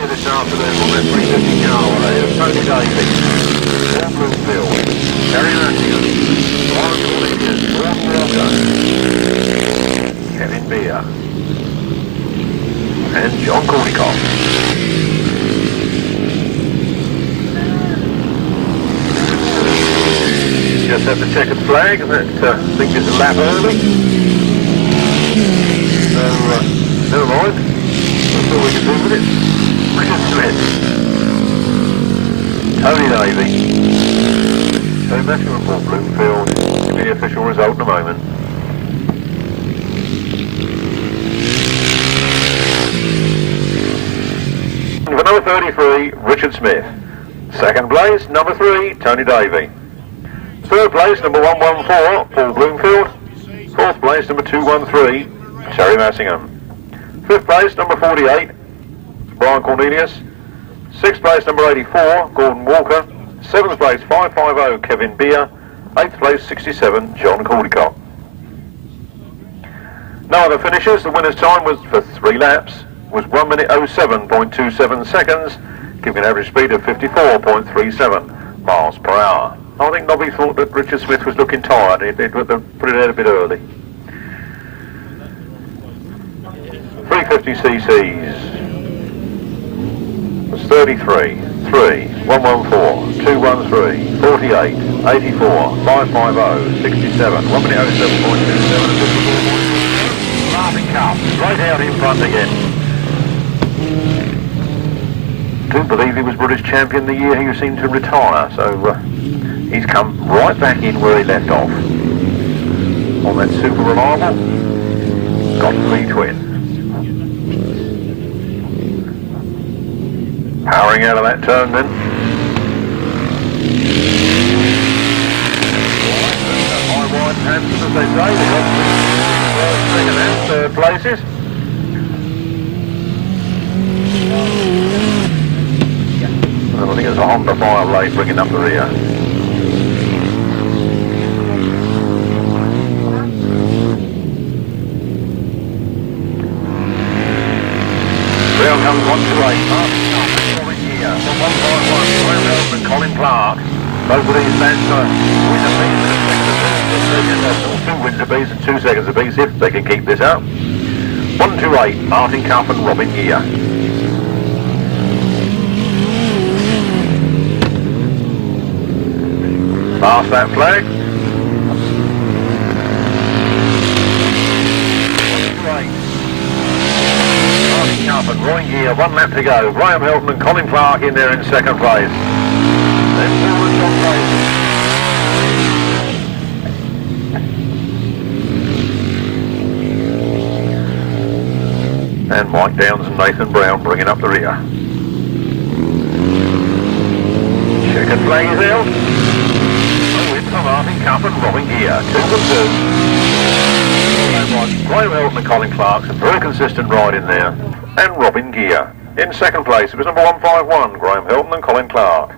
This afternoon on that 350 car away of Tony Davies, Paul Bloomfield, Gary Matthews, Brian Cornelius, Gordon Walker, Kevin Beer, and John Caldicott. Just have the checkered flag, and that I think is a lap early. So, never mind. That's all we can do with it. Richard Smith. Tony Davey. So Matthew and Paul Bloomfield. Give me the official result in a moment. For number 33, Richard Smith. Second place, number 3, Tony Davey. Third place, number 114, Paul Bloomfield. Fourth place, number 213, Terry Massingham. Fifth place, number 48, Brian Cornelius. Sixth place, number 84, Gordon Walker. Seventh place, 550, Kevin Beer. Eighth place, 67, John Caldicott. No other finishes. The winner's time was for 3 laps. Was 1 minute 07.27 seconds, giving an average speed of 54.37 miles per hour. I think Nobby thought that Richard Smith was looking tired. He'd put it out a bit early. 350 cc's was 33, 3, 114, 213, 48, 84, 550, 67, 1 minute 07.27 and 54.27. Martin Cuff, straight out in front again. I do believe he was British champion the year he seemed to retire, so he's come right back in where he left off. On that super reliable, got 3 twin. Powering out of that turn then. High wide hands as they say, they got first, second and third places. I think it's a Honda Fireblade bringing up the rear. Real comes 128. Here from 151. Graham Colin Clark. Both of these lads are wins apiece and 2 seconds apiece if they can keep this up. 128. Martin Cuff and Robin Gear. Past that flag. Martin Cuff and Roy Gear, 1 lap to go. Graham Hilton and Colin Clark in there in second place. Then forward John Fraser. And Mike Downs and Nathan Brown bringing up the rear. Checkered flag is out. Martin Cuff and Robin Gear, 2 from 2. Graham Hilton and Colin Clark, some very consistent ride in there. And Robin Gear. In second place, it was number 151, Graham Hilton and Colin Clark.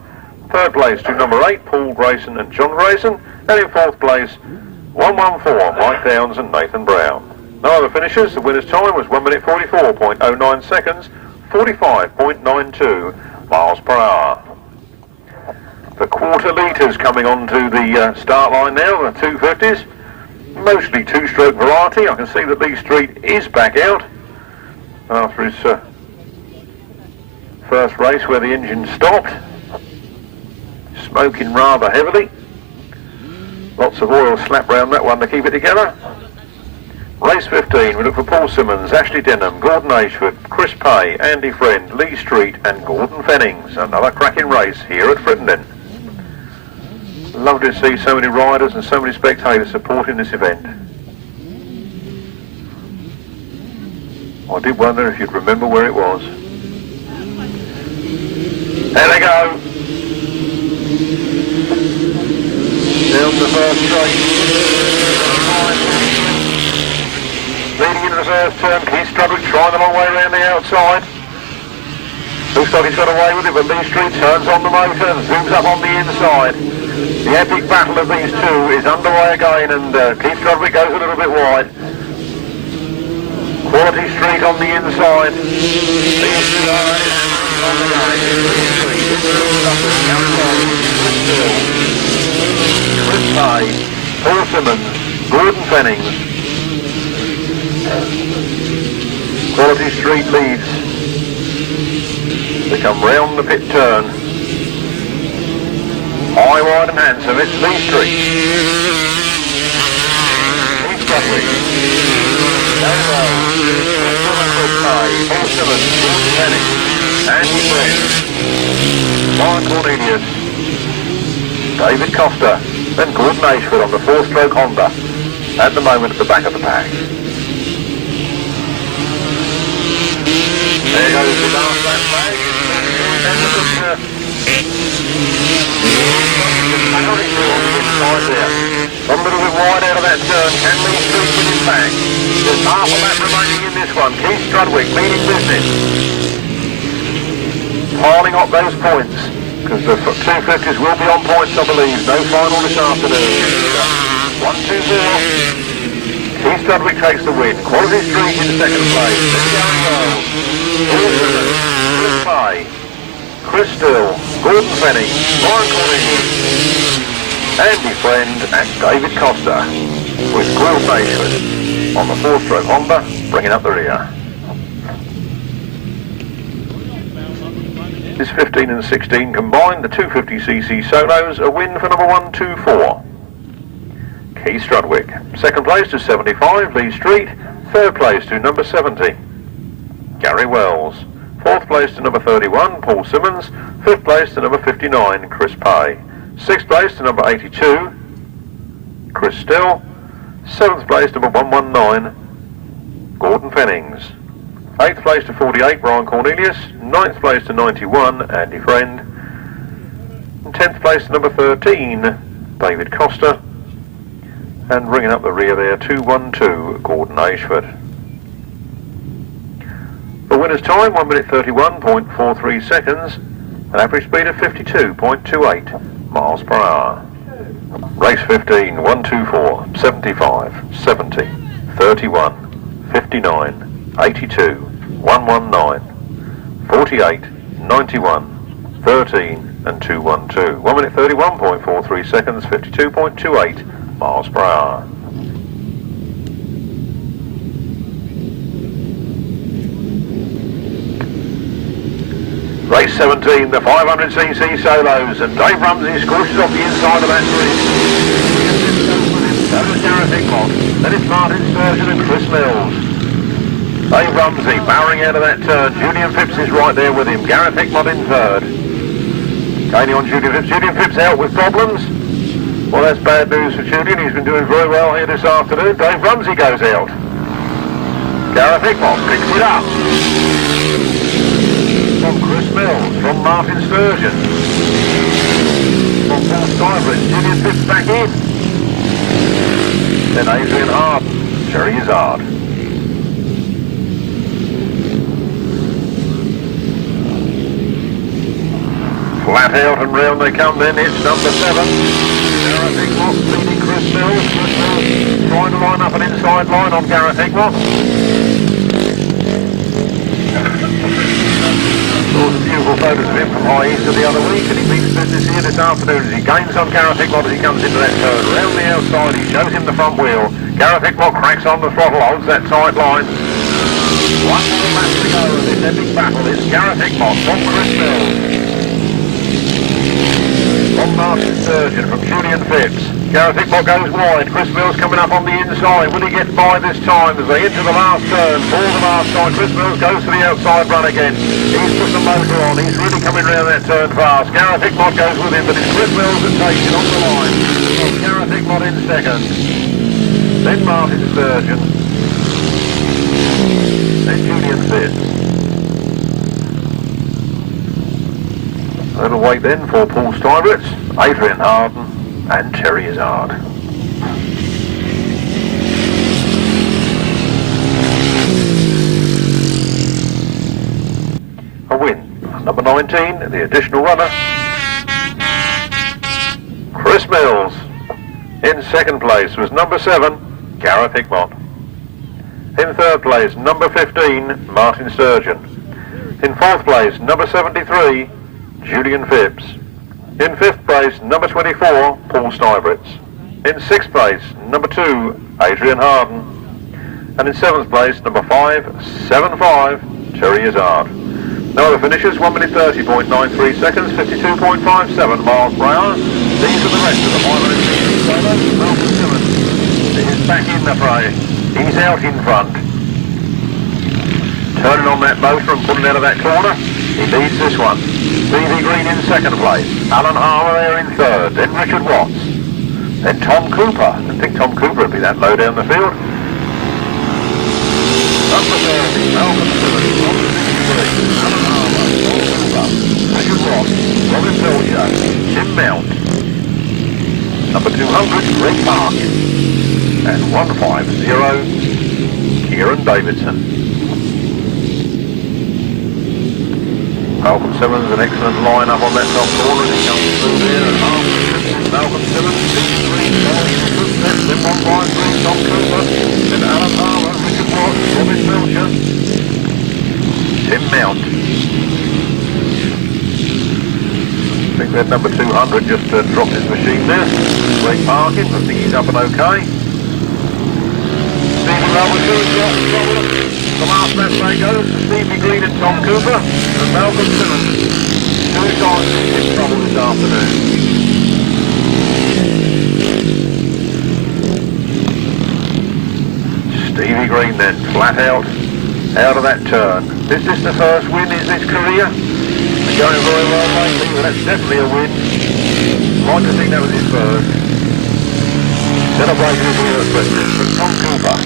Third place to number 8, Paul Grayson and John Grayson. And in fourth place, 114, Mike Downs and Nathan Brown. No other finishes. The winner's time was 1 minute 44.09 seconds, 45.92 miles per hour. The quarter litres coming onto the start line now, the 250s. Mostly 2-stroke variety. I can see that Lee Street is back out after his first race where the engine stopped. Smoking rather heavily. Lots of oil slapped round that one to keep it together. Race 15, we look for Paul Simmons, Ashley Denham, Gordon Ashford, Chris Pay, Andy Friend, Lee Street and Gordon Fennings. Another cracking race here at Frittenden. Lovely to see so many riders and so many spectators supporting this event. I did wonder if you'd remember where it was. There they go. Down the first straight. Leading into the first turn, Keith Strudwick trying the long way around the outside. Looks like he's got away with it, but Lee Street turns on the motor and zooms up on the inside. The epic battle of these two is underway again, and Keith Strudwick goes a little bit wide. Quality Street on the inside. These two are on the line. Chris Pay, Paul Simmons, Gordon Fennings. Quality Street leads. They come round the pit turn. High, wide and handsome, it's Lee Street. Keith Strudwick. Paul Simmons, Gordon Fennings. Andy Friend, Brian Cornelius, David Costa, then Gordon Ashford on the 4-stroke Honda, at the moment at the back of the pack. There goes the last lap flag, and look at a little bit wide out of that turn, can lead through with his back. There's half a lap remaining in this one. Keith Strudwick leading business. Piling up those points, because the 250s will be on points, I believe. No final this afternoon. 1-2-4. Keith Strudwick takes the win. Quality Street in second place. Then going well. Chris May, Chris Still, Gordon Fenning, Brian Cornelius, Andy Friend and David Costa, with Gordon Ashford on the 4-stroke Honda, bringing up the rear. This 15 and 16 combined, the 250cc solos, a win for number 124. Keith Strudwick. Second place to 75, Lee Street. Third place to number 70, Gary Wells. Fourth place to number 31, Paul Simmons. Fifth place to number 59, Chris Pay. Sixth place to number 82, Chris Still. Seventh place to number 119, Gordon Fennings. Eighth place to 48, Brian Cornelius. Ninth place to 91, Andy Friend. And 10th place to number 13, David Costa. And bringing up the rear there, 212, Gordon Ashford. The winner's time, 1 minute 31.43 seconds, an average speed of 52.28 miles per hour. Race 15, 124, 75, 70, 31, 59, 82, 119, 48, 91, 13 and 212. 1 minute 31.43 seconds, 52.28 miles per hour. Race 17, the 500cc solos, and Dave Rumsey squishes off the inside of that bridge. So does Gareth Hickmott. Then it's Martin Sturgeon and Chris Mills. Dave Rumsey powering out of that turn. Julian Phipps is right there with him. Gareth Hickmott in third. Gaining on Julian Phipps. Julian Phipps out with problems. Well, that's bad news for Julian. He's been doing very well here this afternoon. Dave Rumsey goes out. Gareth Hickmott picks it up. From Chris Mills, from Martin Sturgeon, from Paul Stuyvesant, Julian Phipps back in. Then Adrian Harden, Jerry Izzard. Flat out and round they come then, it's number 7. Gareth Hickmott leading Chris Mills. Chris Mills trying to line up an inside line on Gareth Hickmott. Saw some beautiful photos of him from High Easter the other week, and he meets business here this afternoon as he gains on Gareth Hickmott as he comes into that turn. Round the outside, he shows him the front wheel. Gareth Hickmott cracks on the throttle, holds that tight line. 1 more lap to go in this epic battle. It's Gareth Hickmott from Chris Mills. From Martin Sturgeon, from Julian Phipps. Gareth Hickmott goes wide. Chris Mills coming up on the inside. Will he get by this time as they enter the last turn? For the last time, Chris Mills goes to the outside run again. He's put the motor on. He's really coming round that turn fast. Gareth Hickmott goes with him, but it's Chris Mills that takes it on the line. So Gareth Hickmott in second. Then Martin Sturgeon. Then Julian Phipps. A little wait then for Paul Stuyvesant, Adrian Harden and Terry Izzard. A win. Number 19, the additional runner, Chris Mills. In second place was number 7, Gareth Hickmott. In third place, number 15, Martin Sturgeon. In fourth place, number 73, Julian Phipps. In fifth place, number 24, Paul Stuyvesant. In sixth place, number 2, Adrian Harden. And in seventh place, number 575, Terry Izzard. No other finishes, 1 minute 30.93 seconds, 52.57 miles per hour. These are the rest of the 560 solos. Malcolm Simmons is back in the fray. He's out in front. Turning on that motor and pulling out of that corner. He leads this one. Stevie Green in second place. Alan Harmer there in third. Then Richard Watts. Then Tom Cooper. I didn't think Tom Cooper would be that low down the field. Number 30, Malcolm Simmons. Alan Harmer. Tom Cooper. Richard Watts. Robin Belcher. Tim Mount. Number 200, Greg Parkin. And 150, Kieran Davidson. Malcolm Simmons, an excellent line-up on that top corner. He comes through there and Malcolm Simmons, then 153, Tom Cooper, then Alan Harmer, Richard Watts, Robin Belcher, Tim Mount. I think that number 200 just dropped his machine there. Greg Parkin, I think he's up and okay. Stephen Robertson, the last lap they go to Stevie Green and Tom Cooper, and Malcolm Simmons. Two times in trouble this afternoon. Stevie Green then, flat out of that turn. Is this the first win in his career? They're going very well lately, but that's definitely a win. I'd like to think that was his first. Celebrating his year at Frittenden from Tom Cooper.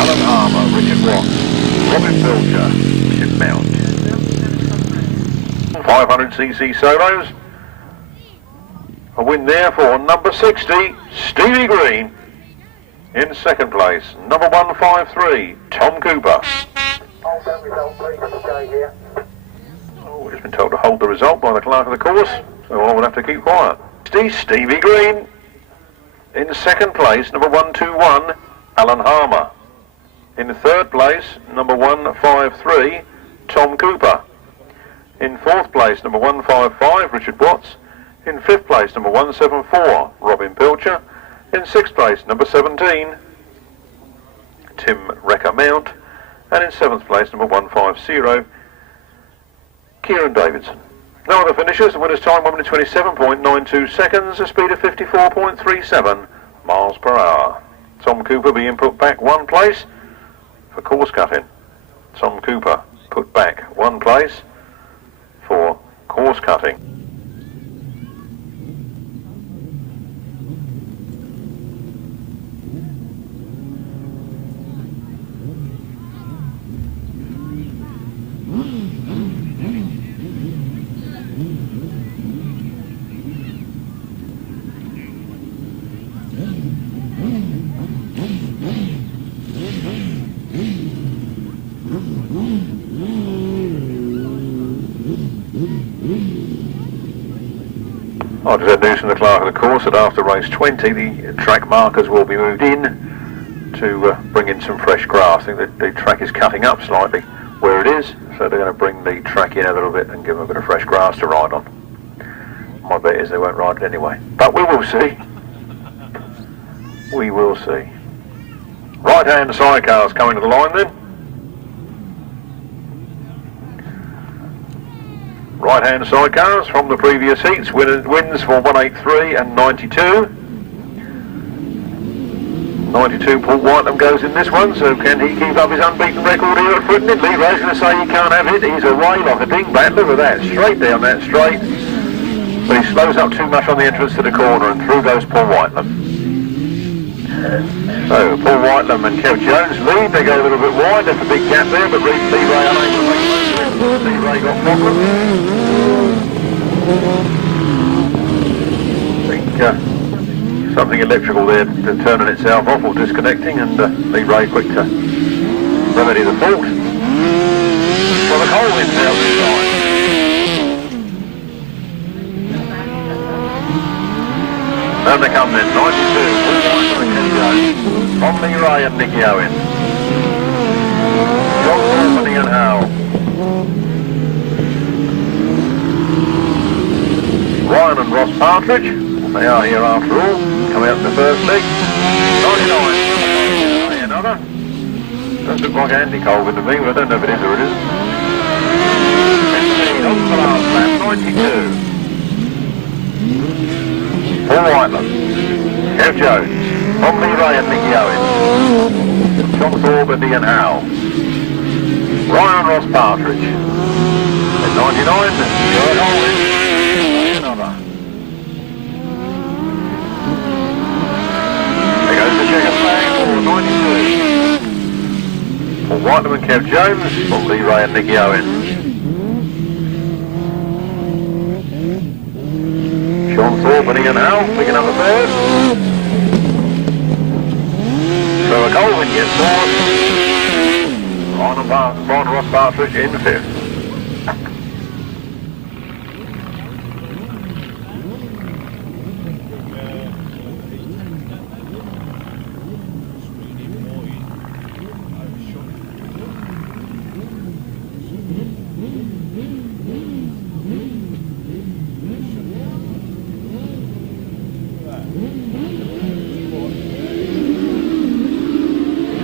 Alan Harmer, Richard Watts, Robin Belcher, Tim Mount. 500cc solos. A win there for number 60, Stevie Green. In second place, number 153, Tom Cooper. Oh, we've just been told to hold the result by the clerk of the course, so I will have to keep quiet. Stevie Green. In second place, number 121, Alan Harmer. In third place, number 153, Tom Cooper. In fourth place, number 155, Richard Watts. In fifth place, number 174, Robin Pilcher. In sixth place, number 17, Tim Wrecker Mount. And in seventh place, number 150, Kieran Davidson. No other finishers. The winner's time 1 minute 27.92 seconds, a speed of 54.37 miles per hour. Tom Cooper being put back one place for course cutting. Tom Cooper put back one place for course cutting. I just had news from the clerk of the course that after race 20 the track markers will be moved in to bring in some fresh grass. I think that the track is cutting up slightly where it is, so they're going to bring the track in a little bit and give them a bit of fresh grass to ride on. My bet is they won't ride it anyway, but we will see. We will see. Right hand sidecars coming to the line then. Right hand sidecars from the previous heats, wins for 183 and 92. 92 Paul Whitelam goes in this one, so can he keep up his unbeaten record here at Frittenden? Lee Ray's going to say he can't have it. He's away like a dingbat. Look at that, straight down that straight. But he slows up too much on the entrance to the corner and through goes Paul Whitelam. So Paul Whitelam and Kev Jones lead. They go a little bit wide. There's a big gap there, but Lee Ray unable to make most of it. Lee Ray got problems. I think something electrical there turning itself off or disconnecting, and Lee Ray quick to remedy the fault. So the coal wins out this time. And they come then, 92, Tom Lee Ray and Nicky Owen. John Albany and Howe. Ryan and Ross Partridge, they are here after all, coming up the first leg. 99, another. Does look like Andy Colvin to me, but I don't know if it is or it isn't. 15 on the last lap, 92. Paul Whitelam, Kev Jones, Tom Lee Ray and Nicky Owen, John Albany and Howe. Ryan Ross Partridge. At 99, Stuart Holland. Another. There goes the checker flag for 92. For Whitelam and Kev Jones, from Lee Ray and Nicky Owen. Sean Thorpe and Ian Howe picking up the third. Trevor Colvin gets fourth. Ryan Ross Partridge in fifth.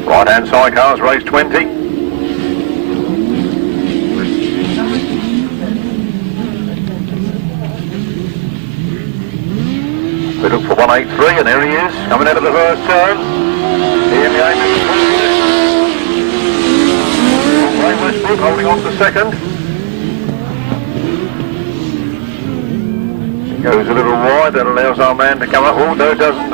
Right-hand sidecars, race 20. We look for 183, and there he is, coming out of the first turn. Ian the aim is Ray Westbrook holding on to second. He goes a little wide, that allows our man to come up. Oh, no, it doesn't.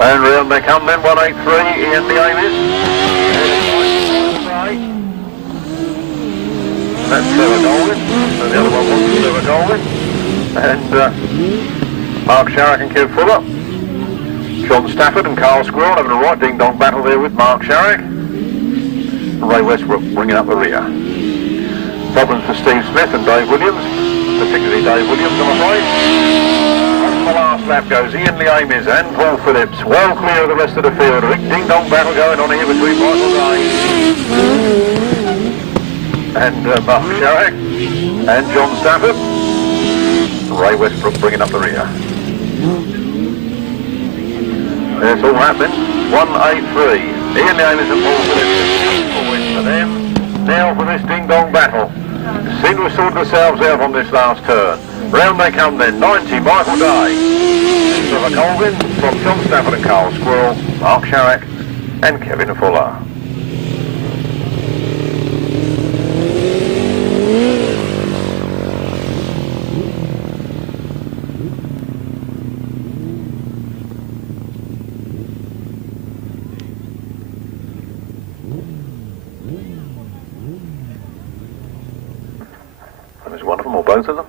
And round they come then, 183, Ian the aim is. That's Trevor Dolman, so the other one was Trevor Dolman. And Mark Sharrock and Kev Fuller. John Stafford and Carl Squirrel having a right ding-dong battle there with Mark Sharrock. Ray Westbrook bringing up the rear. Problems for Steve Smith and Dave Williams, particularly Dave Williams, I'm afraid. On the last lap goes Ian the Amis and Paul Phillips, well clear of the rest of the field. A big ding-dong battle going on here between Michael Day and Mark Sharrock and John Stafford. Ray Westbrook bringing up the rear. It's all happening. 183. Ian the Amis and Paul Phillips. Forward for them. Now for this ding-dong battle. Seem to have sorted themselves out on this last turn. Round they come then. 90, Michael Day. Trevor Colvin from John Stafford and Carl Squirrel, Mark Sharrock and Kevin Fuller. And there's one of them or both of them.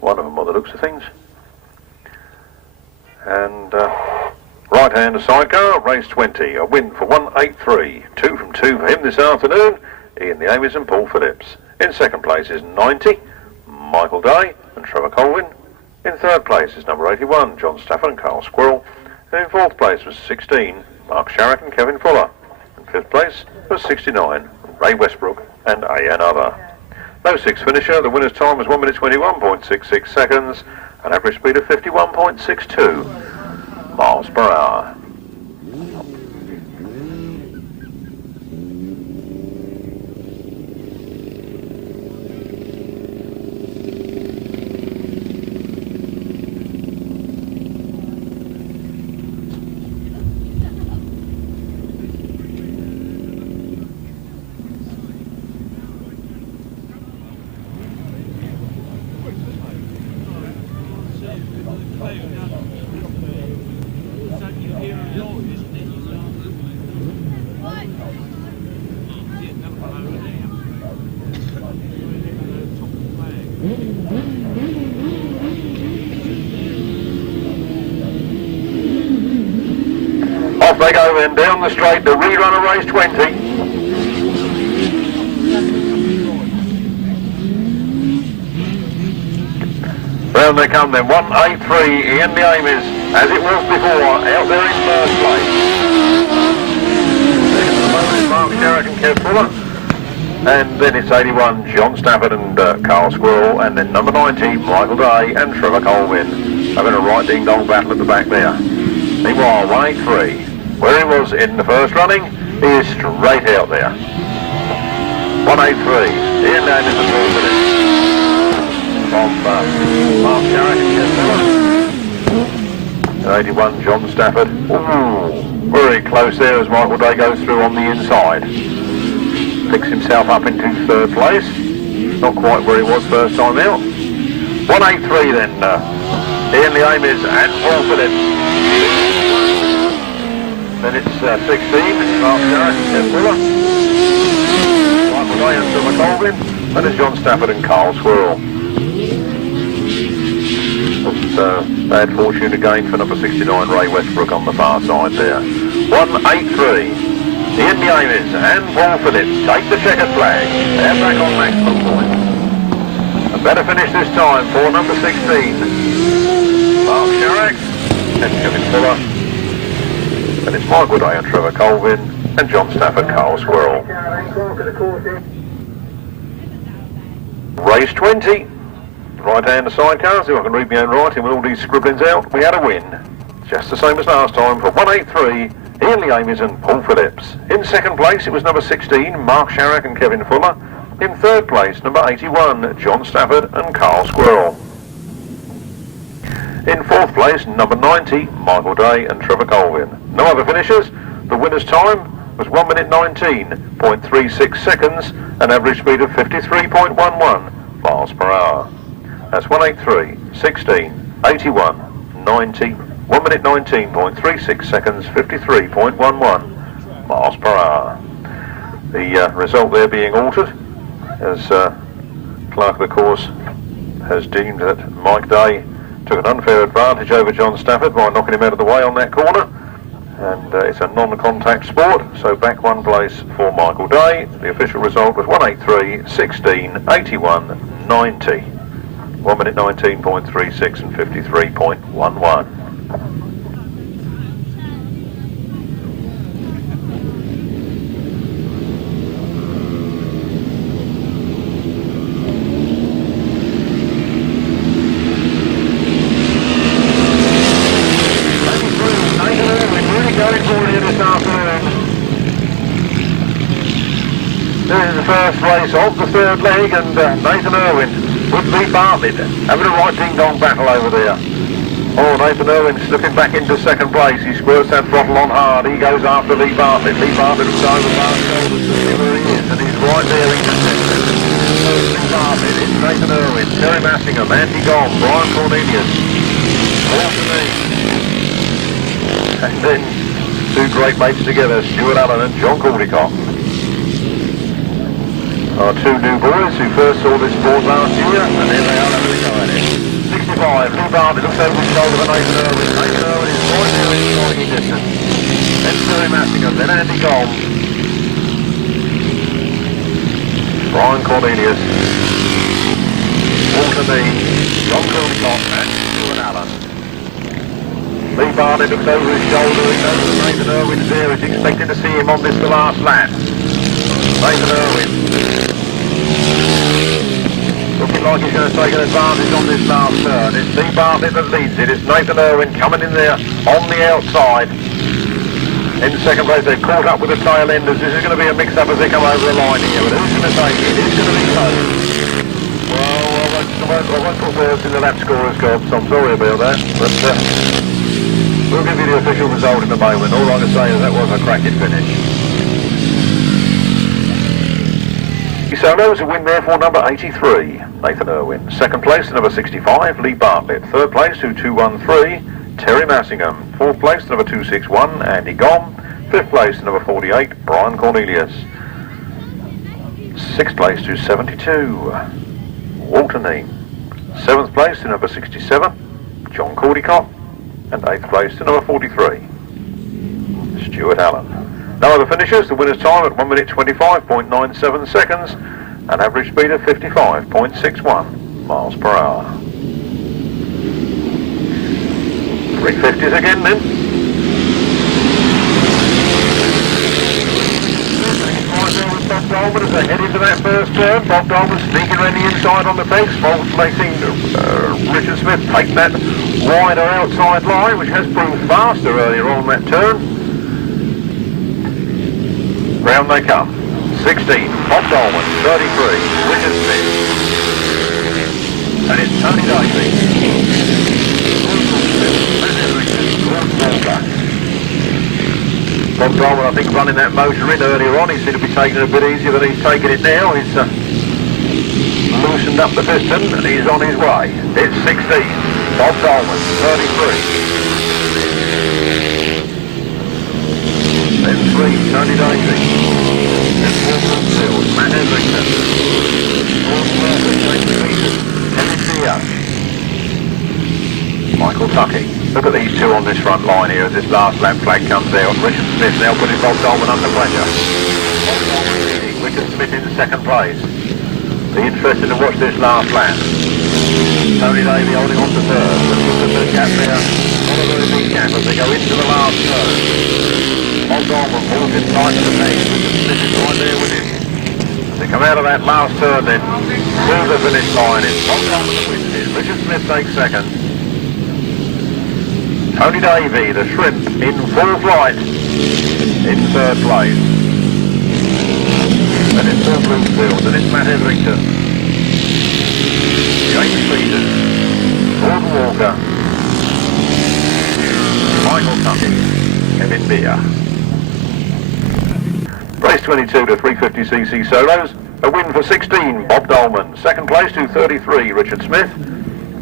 One of them by the looks of things. And right-hand sidecar, race 20, a win for 183. 2 from 2 for him this afternoon, Ian the Amis and Paul Phillips. In second place is 90, Michael Day and Trevor Colvin. In third place is number 81, John Stafford and Carl Squirrel. And in fourth place was 16, Mark Sharrock and Kevin Fuller. In fifth place was 69, Ray Westbrook and another. No sixth finisher, the winner's time was 1 minute 21.66 seconds, an average speed of 51.62 miles per hour. Off they go then, down the straight, the rerun of race 20. Round they come then, 183, Ian the Amis, as it was before, out there in first place. Second at the moment is Mark Sharrock and Kev Fuller. And then it's 81, John Stafford and Carl Squirrel, and then number 90, Michael Day and Trevor Colvin. Having a right ding-dong battle at the back there. Meanwhile, 183, where he was in the first running, he is straight out there. 183, Ian the Amis and Paul Phillips. From Mark Sharrock and Kev Fuller. And 81, John Stafford. Ooh, very close there as Michael Day goes through on the inside. Picks himself up into third place. Not quite where he was first time out. 183 then. Ian the aim is and Paul Phillips. Then it's 16, Mark Jarvis and Ken Fuller. Michael Day and Silver Colvin. And it's John Stafford and Carl Swirl. Bad fortune again for number 69, Ray Westbrook on the far side there. 183. Ian the aim is and Paul Phillips. Take the checkered flag. They're back on maximum points. A better finish this time for number 16. Mark Sharrock and Kevin Fuller. And it's Michael Day and Trevor Colvin and John Stafford, Carl Swirl. Race 20. Right-hand sidecars, if I can read my own writing with all these scribblings out, we had a win. Just the same as last time for 183, Ian the Amies and Paul Phillips. In second place, it was number 16, Mark Sharrock and Kevin Fuller. In third place, number 81, John Stafford and Carl Squirrel. In fourth place, number 90, Michael Day and Trevor Colvin. No other finishers. The winner's time was 1 minute 19.36 seconds, an average speed of 53.11 miles per hour. That's 183, 16, 81, 90, 1 minute 19.36 seconds, 53.11 miles per hour. The result there being altered as clerk of the course has deemed that Mike Day took an unfair advantage over John Stafford by knocking him out of the way on that corner. And it's a non-contact sport, so back one place for Michael Day. The official result was 183, 16, 81, 90. 1 minute 19.36 and 53.11. This is the first race of the third leg, and Nathan Irwin with Lee Bartlett having a right ding-dong battle over there. Oh, Nathan Irwin slipping back into second place. He squirts that throttle on hard. He goes after Lee Bartlett. Lee Bartlett looks over past shoulders to see where he is, and he's right there intercepted. Lee Bartlett, it's Nathan Irwin, Terry Massingham, Andy Gomb, Brian Cornelius. And then two great mates together, Stuart Allen and John Caldicott. Our two new boys who first saw this sport last year, and here they are having a go at it. 65, Lee Bartlett looks over his shoulder for Nathan Irwin. Nathan Irwin is right there in striking distance. Then Terry Massingham, then Andy Gomb. Brian Cornelius. Walter Lee, John Caldicott and Stuart Allen. Lee Bartlett looks over his shoulder. He knows that Nathan Irwin's there. He's expecting to see him on this the last lap. Nathan Irwin. Looking like he's going to take an advantage on this last turn. It's Lee Bartlett that leads it. It's Nathan Irwin coming in there on the outside. In second place, they've caught up with the tail enders. This is going to be a mix-up as they come over the line here. But who's going to take it? It's going to be close. Well, I won't put words in the lap scorer's gob, so I'm sorry about that. But we'll give you the official result in a moment. All I can say is that was a cracking finish. So there was a win there for number 83, Nathan Irwin. Second place, number 65, Lee Bartlett. Third place, 213, Terry Massingham. Fourth place, number 261, Andy Gomb. Fifth place, number 48, Brian Cornelius. Sixth place, 272, Walter Neame. Seventh place, to number 67, John Caldicott. And eighth place, to number 43, Stuart Allen. No other finishers. The winner's time at 1 minute 25.97 seconds, an average speed of 55.61 miles per hour. 350s again then. Bob Dolman as they head into that first turn. Bob Dolman sneaking around the inside on the pegs, making Richard Smith take that wider outside line, which has proved faster earlier on that turn. Round they come. 16, Bob Dolman, 33, Richard Smith. And it's Tony Davey. Bob Dolman, I think, running that motor in earlier on. He seemed to be taking it a bit easier than he's taking it now. He's loosened up the piston and he's on his way. It's 16. Bob Dolman, 33. Then 3, Tony Daisy. Then 4, Rumsey, Matt Hetherington. 4, Michael Tucky. Look at these two on this front line here as this last lap flag comes out. Richard Smith now putting Bob Dolman under pressure. Bob Dolman leading, Richard Smith in second place. Be interested to watch this last lap. Tony Davey holding on to third. Look at the gap there. Not a very big gap as they go into the last turn. Bob Dolman pulls in tight to the next. Richard Smith is right there with him. As they come out of that last turn then, through the finish line, it's Bob Dolman that wins it. Richard Smith takes second. Tony Davey, the shrimp, in full flight, in third place. Then it's Paul Bloomfield, then it's Matt Hetherington. James Peters, Gordon Walker, Michael Tucky, Kevin Beer. Race 22 to 350cc solos. A win for 16, Bob Dolman. Second place to 33, Richard Smith.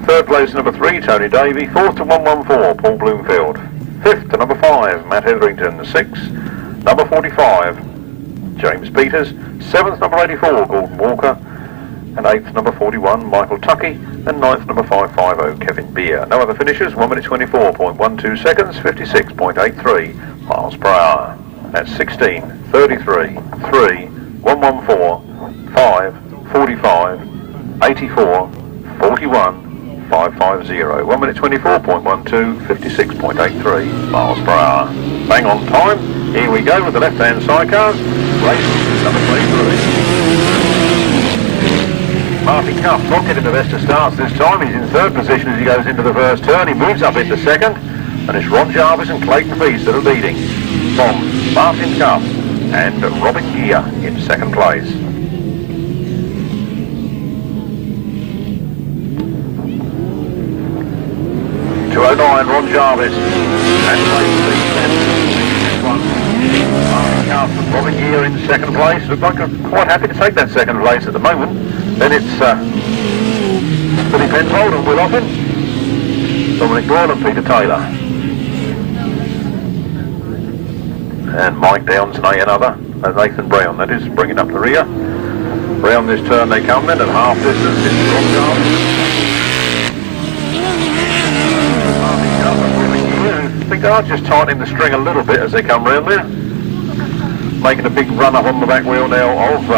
Third place, number 3, Tony Davey. Fourth to 114, Paul Bloomfield. Fifth to number 5, Matt Hetherington. Sixth, number 45, James Peters. Seventh, number 84, Gordon Walker. And eighth, number 41, Michael Tucky. And ninth, number 550, Kevin Beer. No other finishers, 1 minute 24.12 seconds, 56.83 miles per hour. That's 16, 33, 3, 114, 5, 45, 84, 41, 550. 1 minute 24.12, 56.83 miles per hour. Bang on time. Here we go with the left-hand sidecars. Race number 23. Martin Cuff not getting the best of starts this time. He's in third position as he goes into the first turn. He moves up into second. And it's Ron Jarvis and Clayton Feast that are leading. From Martin Cuff and Robin Gear in second place. 209, Ron Jarvis. And Clayton Feast then. Martin Cuff and Robin Gear in second place. Look like I'm quite happy to take that second place at the moment. Then it's Billy Penfold and Will Oppen, Dominic Doyle and Peter Taylor. And Mike Downs and another, and Nathan Brown, that is, bringing up the rear. Round this turn they come then at half distance. It's Ron Jarvis. I think they are just tightening the string a little bit as they come round there. Making a big run up on the back wheel now of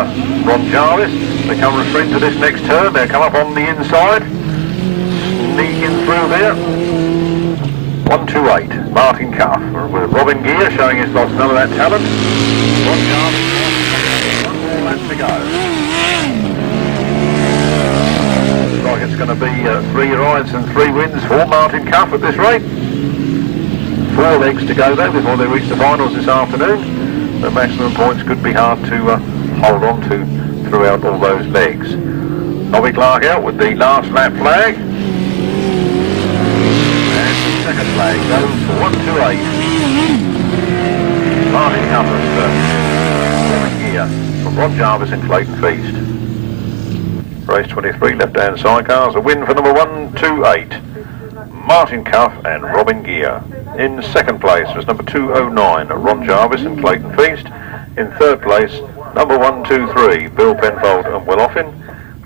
Ron Jarvis. They come into this next turn, they'll come up on the inside. Sneaking through there. 128, Martin Cuff with Robin Gear showing he's lost none of that talent. Ron Jarvis, 1 more lap to go. Looks like it's going to be 3 rides and 3 wins for Martin Cuff at this rate. 4 legs to go though before they reach the finals this afternoon. The maximum points could be hard to hold on to throughout all those legs. Nobby Clark out with the last lap flag. Second flag goes for 128. Martin Cuff and Gear from Ron Jarvis and Clayton Feast. Race 23, left-hand sidecars. A win for number 128. Martin Cuff and Robin Gear. In second place was number 209, Ron Jarvis and Clayton Feast. In third place, number 123, Bill Penfold and Will Oppen.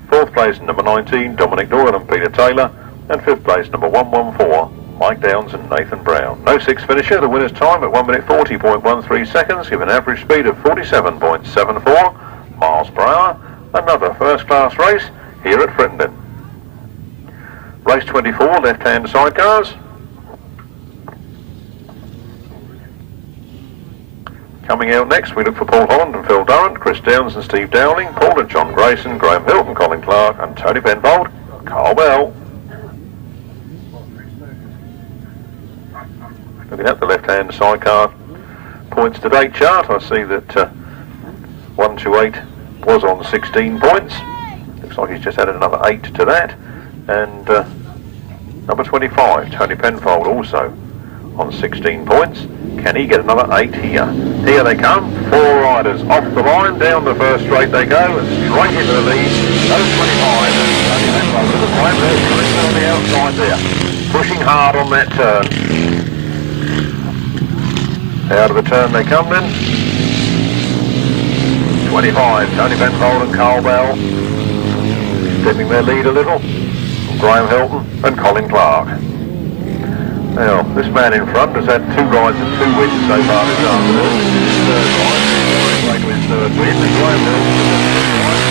Fourth place, number 19, Dominic Doyle and Peter Taylor. And fifth place, number 114, Mike Downs and Nathan Brown. No 6 finisher, the winner's time at 1 minute 40.13 seconds, give an average speed of 47.74 miles per hour. Another first-class race here at Frittenden. Race 24, left-hand sidecars. Coming out next, we look for Paul Holland and Phil Durrant, Chris Downs and Steve Dowling, Paul and John Grayson, Graham Hilton, Colin Clark and Tony Penfold, Carl Bell. Looking at the left-hand sidecar points to date chart, I see that 128 was on 16 points. Looks like he's just added another 8 to that. And number 25, Tony Penfold, also on 16 points. Can he get another 8 here? Here they come, 4 riders off the line, down the first straight they go, and straight into the lead. Those 25, only that over the frame, they're on the outside there. Pushing hard on that turn. Out of the turn they come then. 25, Tony Penfold and Carl Bell. Stepping their lead a little. Graham Hilton and Colin Clark. Now, this man in front has had 2 rides and 2 wins so far this afternoon. This is his third ride. Way to his third win. And Graham Hilton has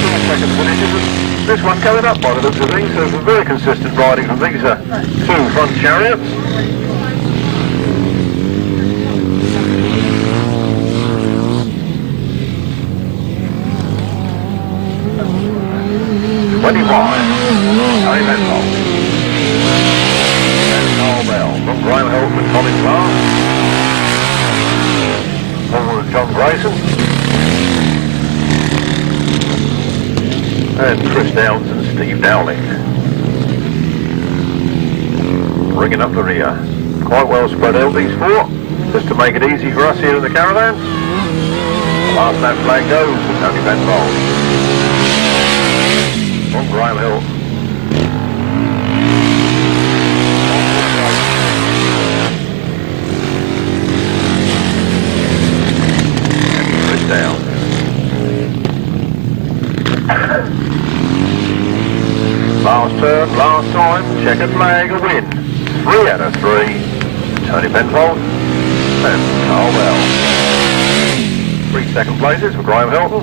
2 second finishes. This one coming up by the looks of things. So some very consistent riding from these 2 front chariots. Tony Penfold and Carl Bell from Graham Hilton and Colin Clark. Over to John Grayson and Chris Downs and Steve Dowling. Bringing up the rear. Quite well spread out these 4, just to make it easy for us here in the caravan. The last lap flag goes to Tony Penfold. From Graham Hill. And Chris down. Last turn, last time, checkered flag, a win. 3 out of 3. Tony Penfold and Carl Bell. 3 second places for Graham Hilton.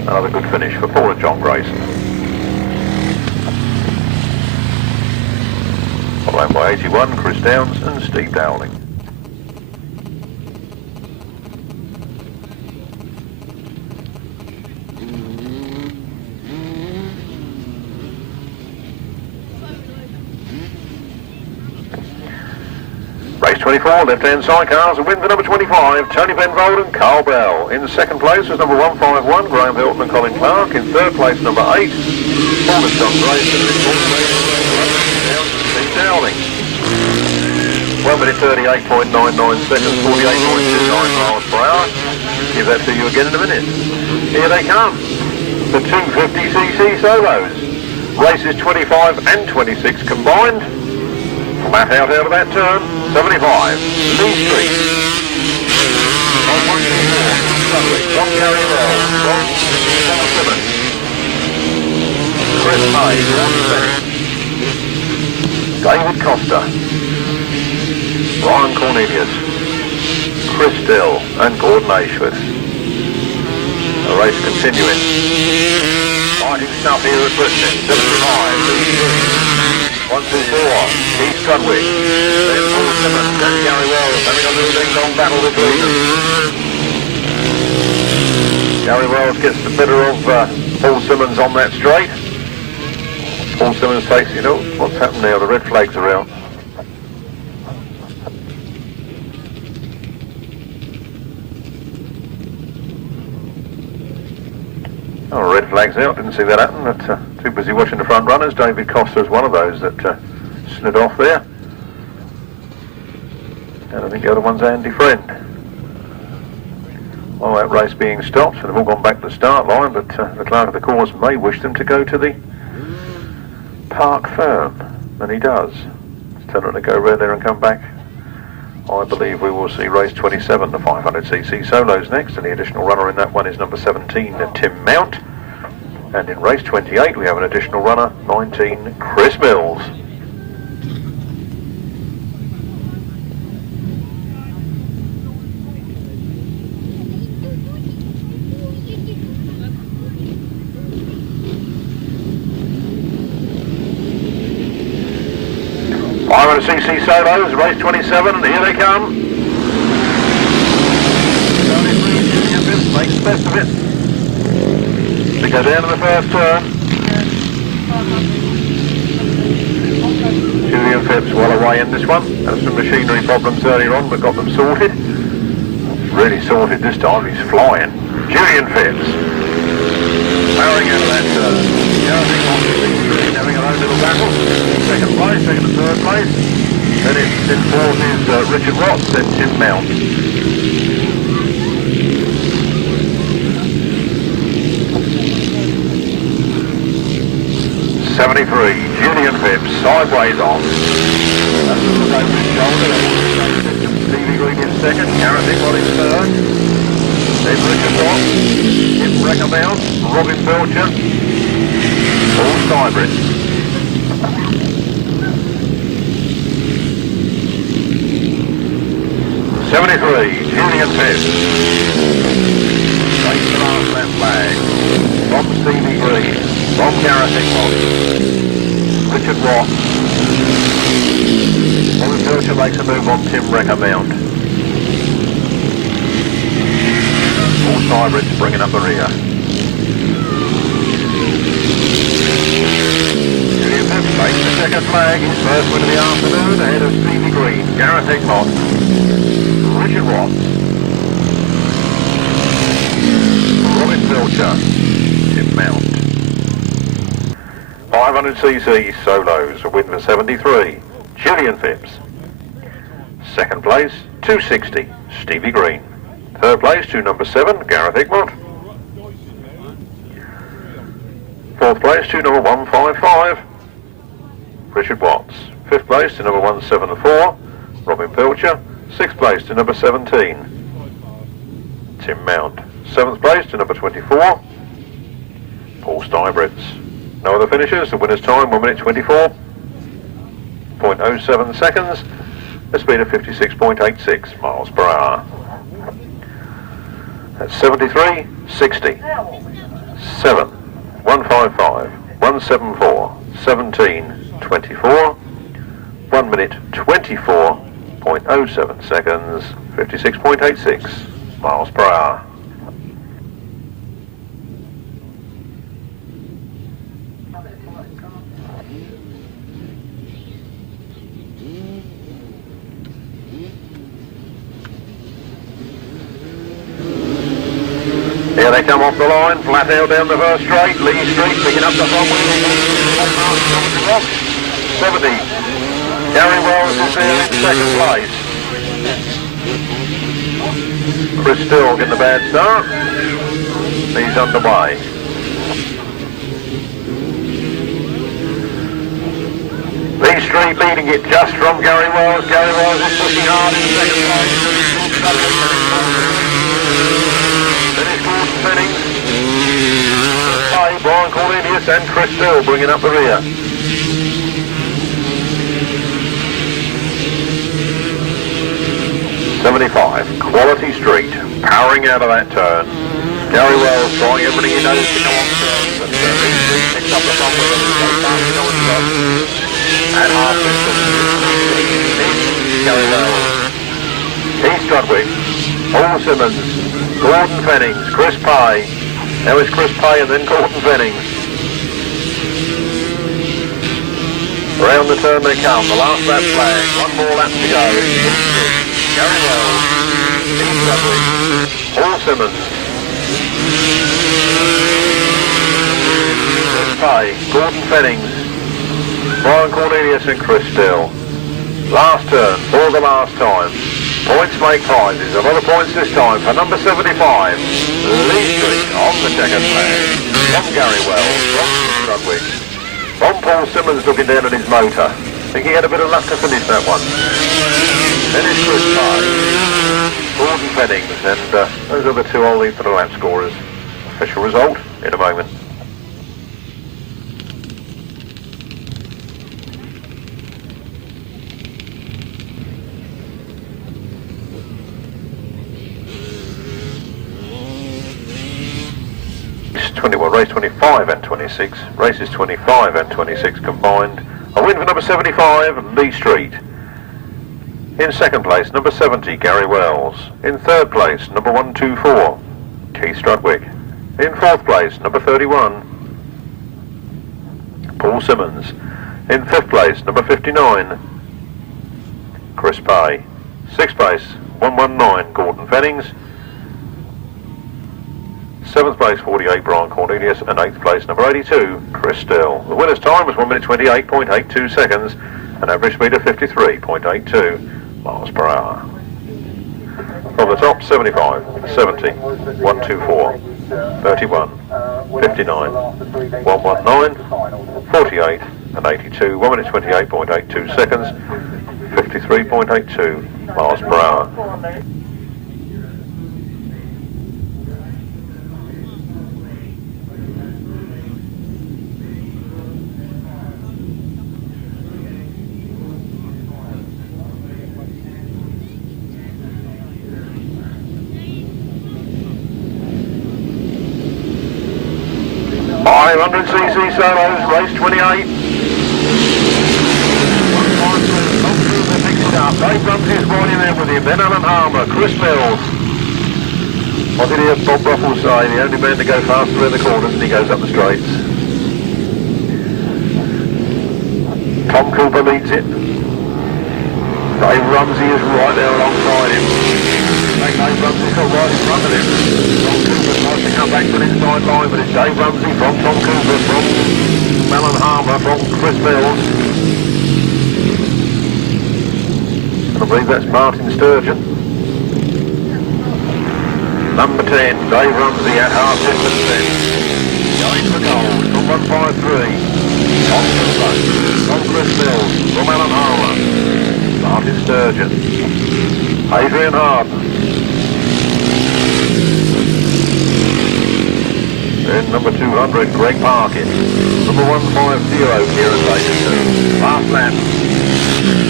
Another good finish for Paul and John Grayson. Followed by 81, Chris Downs and Steve Dowling. Race 24, left-hand sidecars, a win for number 25, Tony Penfold and Carl Bell. In second place was number 151, Graham Hilton and Colin Clark. In third place, number 8, Paul and John Grayson. In fourth place, Steve Dowling. 1 minute 38.99 seconds, 48.29 miles per hour. Give that to you again in a minute. Here they come, the 250cc solos. Races 25 and 26 combined. Flat out of that turn, 75, Lee Street. On 124, Strudwick, from Gary Bell, from Malcolm Simmons. Chris May, David Costa, Ryan Cornelius, Chris Dill and Gordon Ashford. The race continuing. Fighting stuff here at Frittenden, 75, Lee Street. 1, 2, 4, Keith Strudwick, then Paul Simmons, then Gary Wells, having a little ding-dong battle between them. Gary Wells gets the better of Paul Simmons on that straight. Paul Simmons takes, you know, what's happened now, the red flags are out. Oh, red flag's out, didn't see that happen. But, too busy watching the front runners. David Costa is one of those that slid off there. And I think the other one's Andy Friend. Well, that race being stopped, so they've all gone back to the start line, but the clerk of the course may wish them to go to the park firm, and he does. Tell them to go round there and come back. I believe we will see race 27, the 500cc solos next, and the additional runner in that one is number 17, Tim Mount. And in race 28 we have an additional runner, 19, Chris Mills. CC solos, race 27, and here they come. Julian Phipps makes the best of it. They go down in the first turn. Julian Phipps well away in this one. Had some machinery problems earlier on, but got them sorted. Really sorted this time, he's flying. Julian Phipps. Powering out of that turn. Having a little battle. Second place, second and third place. Then fourth is Richard Watts, then Tim Mount. 73, Julian Phipps, sideways on. That's the look over his shoulder. Stevie Green in second, Gareth Hickman in third. Then Richard Watts, Tim Reckermount, Robin Belcher, Paul Stybridge. 73, Julian Phipps. Takes the last left flag. From Stevie Green, from Gareth Hickman. Richard Watts. Robin Belcher makes a move on Tim Reckermount. Paul Stybridge bringing up the rear. Julian Phipps takes the second flag, his first win of the afternoon, ahead of Stevie Green, Gareth Hickman, Richard Watts, Robin Belcher, Tim Mount. 500cc solos, a win for 73, Julian Phipps. Second place, 260, Stevie Green. Third place to number 7, Gareth Hickman. Fourth place to number 155, Richard Watts. Fifth place to number 174, Robin Belcher. Sixth place to number 17, Tim Mount. Seventh place to number 24, Paul Stybridge. No other finishers. The winner's time 1 minute 24.07 seconds. A speed of 56.86 miles per hour. That's 73, 60, 7, 155, 174, 17, 24, 1 minute 24.07 seconds, 56.86 miles per hour. Here they come off the line, flat out down the first straight, Lee Street picking up the front wheel. 70. Gary Wells is there in second place. Chris Still getting the bad start. He's underway. Lee Street leading it just from Gary Wells. Gary Wells is pushing hard in second place. Fennings, Brian Cornelius and Chris Still bringing up the rear. '75, Quality Street, powering out of that turn. Gary Wells trying everything he knows to come on turn, but he picks up the front wheel and goes fast to go on top. And half distance, Gary Wells, Keith Strudwick, Paul Simmons, Gordon Fennings, Chris Pye. Now it's Chris Pye and then Gordon Fennings. Around the turn they come, the last lap flag, one more lap to go. Gary Wells, Keith Strudwick, Paul Simmons, Chris Pye, Gordon Fennings, Brian Cornelius and Chris Still. Last turn for the last time. Points make prizes. A lot of points this time for number 75, Lee Street on the checkered flag. From Gary Wells, from Strudwick, from Paul Simmons looking down at his motor. I think he had a bit of luck to finish that one. Then it's Chris Pye, Gordon Fennings, and those are the two I'll leave for the lap scorers. Official result in a moment. Race 25 and 26, races 25 and 26 combined. A win for number 75, Lee Street. In second place, number 70, Gary Wells. In third place, number 124, Keith Strudwick. In fourth place, number 31, Paul Simmons. In fifth place, number 59, Chris Pye. Sixth place, 119, Gordon Fennings. 7th place 48 Brian Cornelius, and 8th place number 82 Chris Still. The winner's time was 1 minute 28.82 seconds, an average speed of 53.82 miles per hour. From the top, 75, 70, 124, 31, 59, 119, 48 and 82, 1 minute 28.82 seconds, 53.82 miles per hour. cc solos, race 28. Picks it up. Dave Rumsey's right in there with him. Then Alan Harmer, Chris Mills. What did he hear Bob Ruffle say? The only man to go faster in the corners and he goes up the straights. Tom Cooper leads it. Dave Rumsey is right there alongside him. Dave Rumsey's got right in front of him. Tom Cooper tries to come back to the inside line, but it's Dave Rumsey from Tom Cooper, from Alan Harmer, from Chris Mills. And I believe that's Martin Sturgeon. Number 10, Dave Rumsey at half distance then. Going for gold from 153. Tom Cooper, from Chris Mills, from Alan Harmer. Martin Sturgeon. Adrian Harden. Then number 200, Greg Parkin. Number 150, Kieran Davidson. Last lap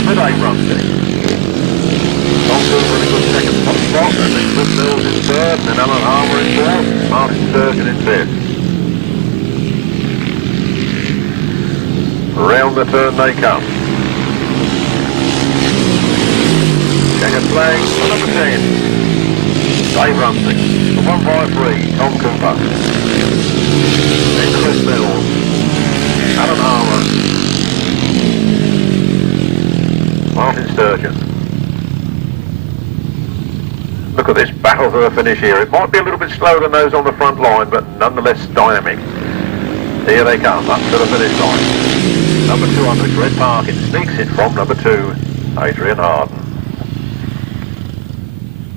for Dave Rumsey. Tom Cooper in a good second spot, and then Chris Mills in third, and then Alan Harmer in fourth, Martin Sturgeon in fifth. Round the turn they come. Checkered flag for number 10, Dave Rumsey. For 153, Tom Cooper. Then Chris Mills, Alan Harmer, Martin Sturgeon. Look at this battle for the finish here. It might be a little bit slower than those on the front line, but nonetheless dynamic. Here they come, up to the finish line. Number 200, Greg Parkin sneaks it from number 2, Adrian Harden.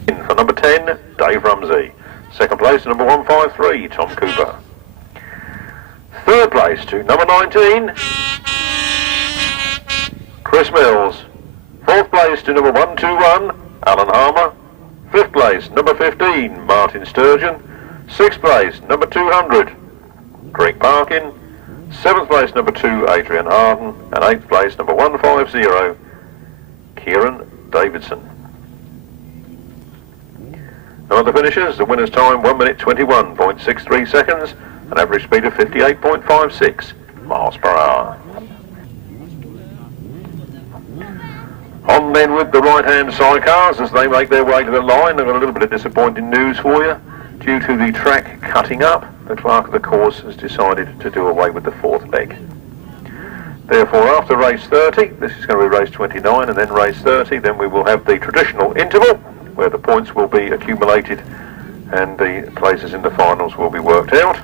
In for number 10, Dave Rumsey. Second place, number 153, Tom Cooper. Third place to number 19, Chris Mills. Fourth place to number 121, Alan Harmer. Fifth place, number 15, Martin Sturgeon. Sixth place, number 200, Greg Parkin. Seventh place, number 2, Adrian Harden. And eighth place, number 150, Kieran Davidson. Now the finishers, the winner's time 1 minute 21.63 seconds, an average speed of 58.56 miles per hour. On then with the right-hand sidecars as they make their way to the line. I've got a little bit of disappointing news for you. Due to the track cutting up, the clerk of the course has decided to do away with the fourth leg. Therefore, after race 30, this is going to be race 29 and then race 30, then we will have the traditional interval where the points will be accumulated and the places in the finals will be worked out.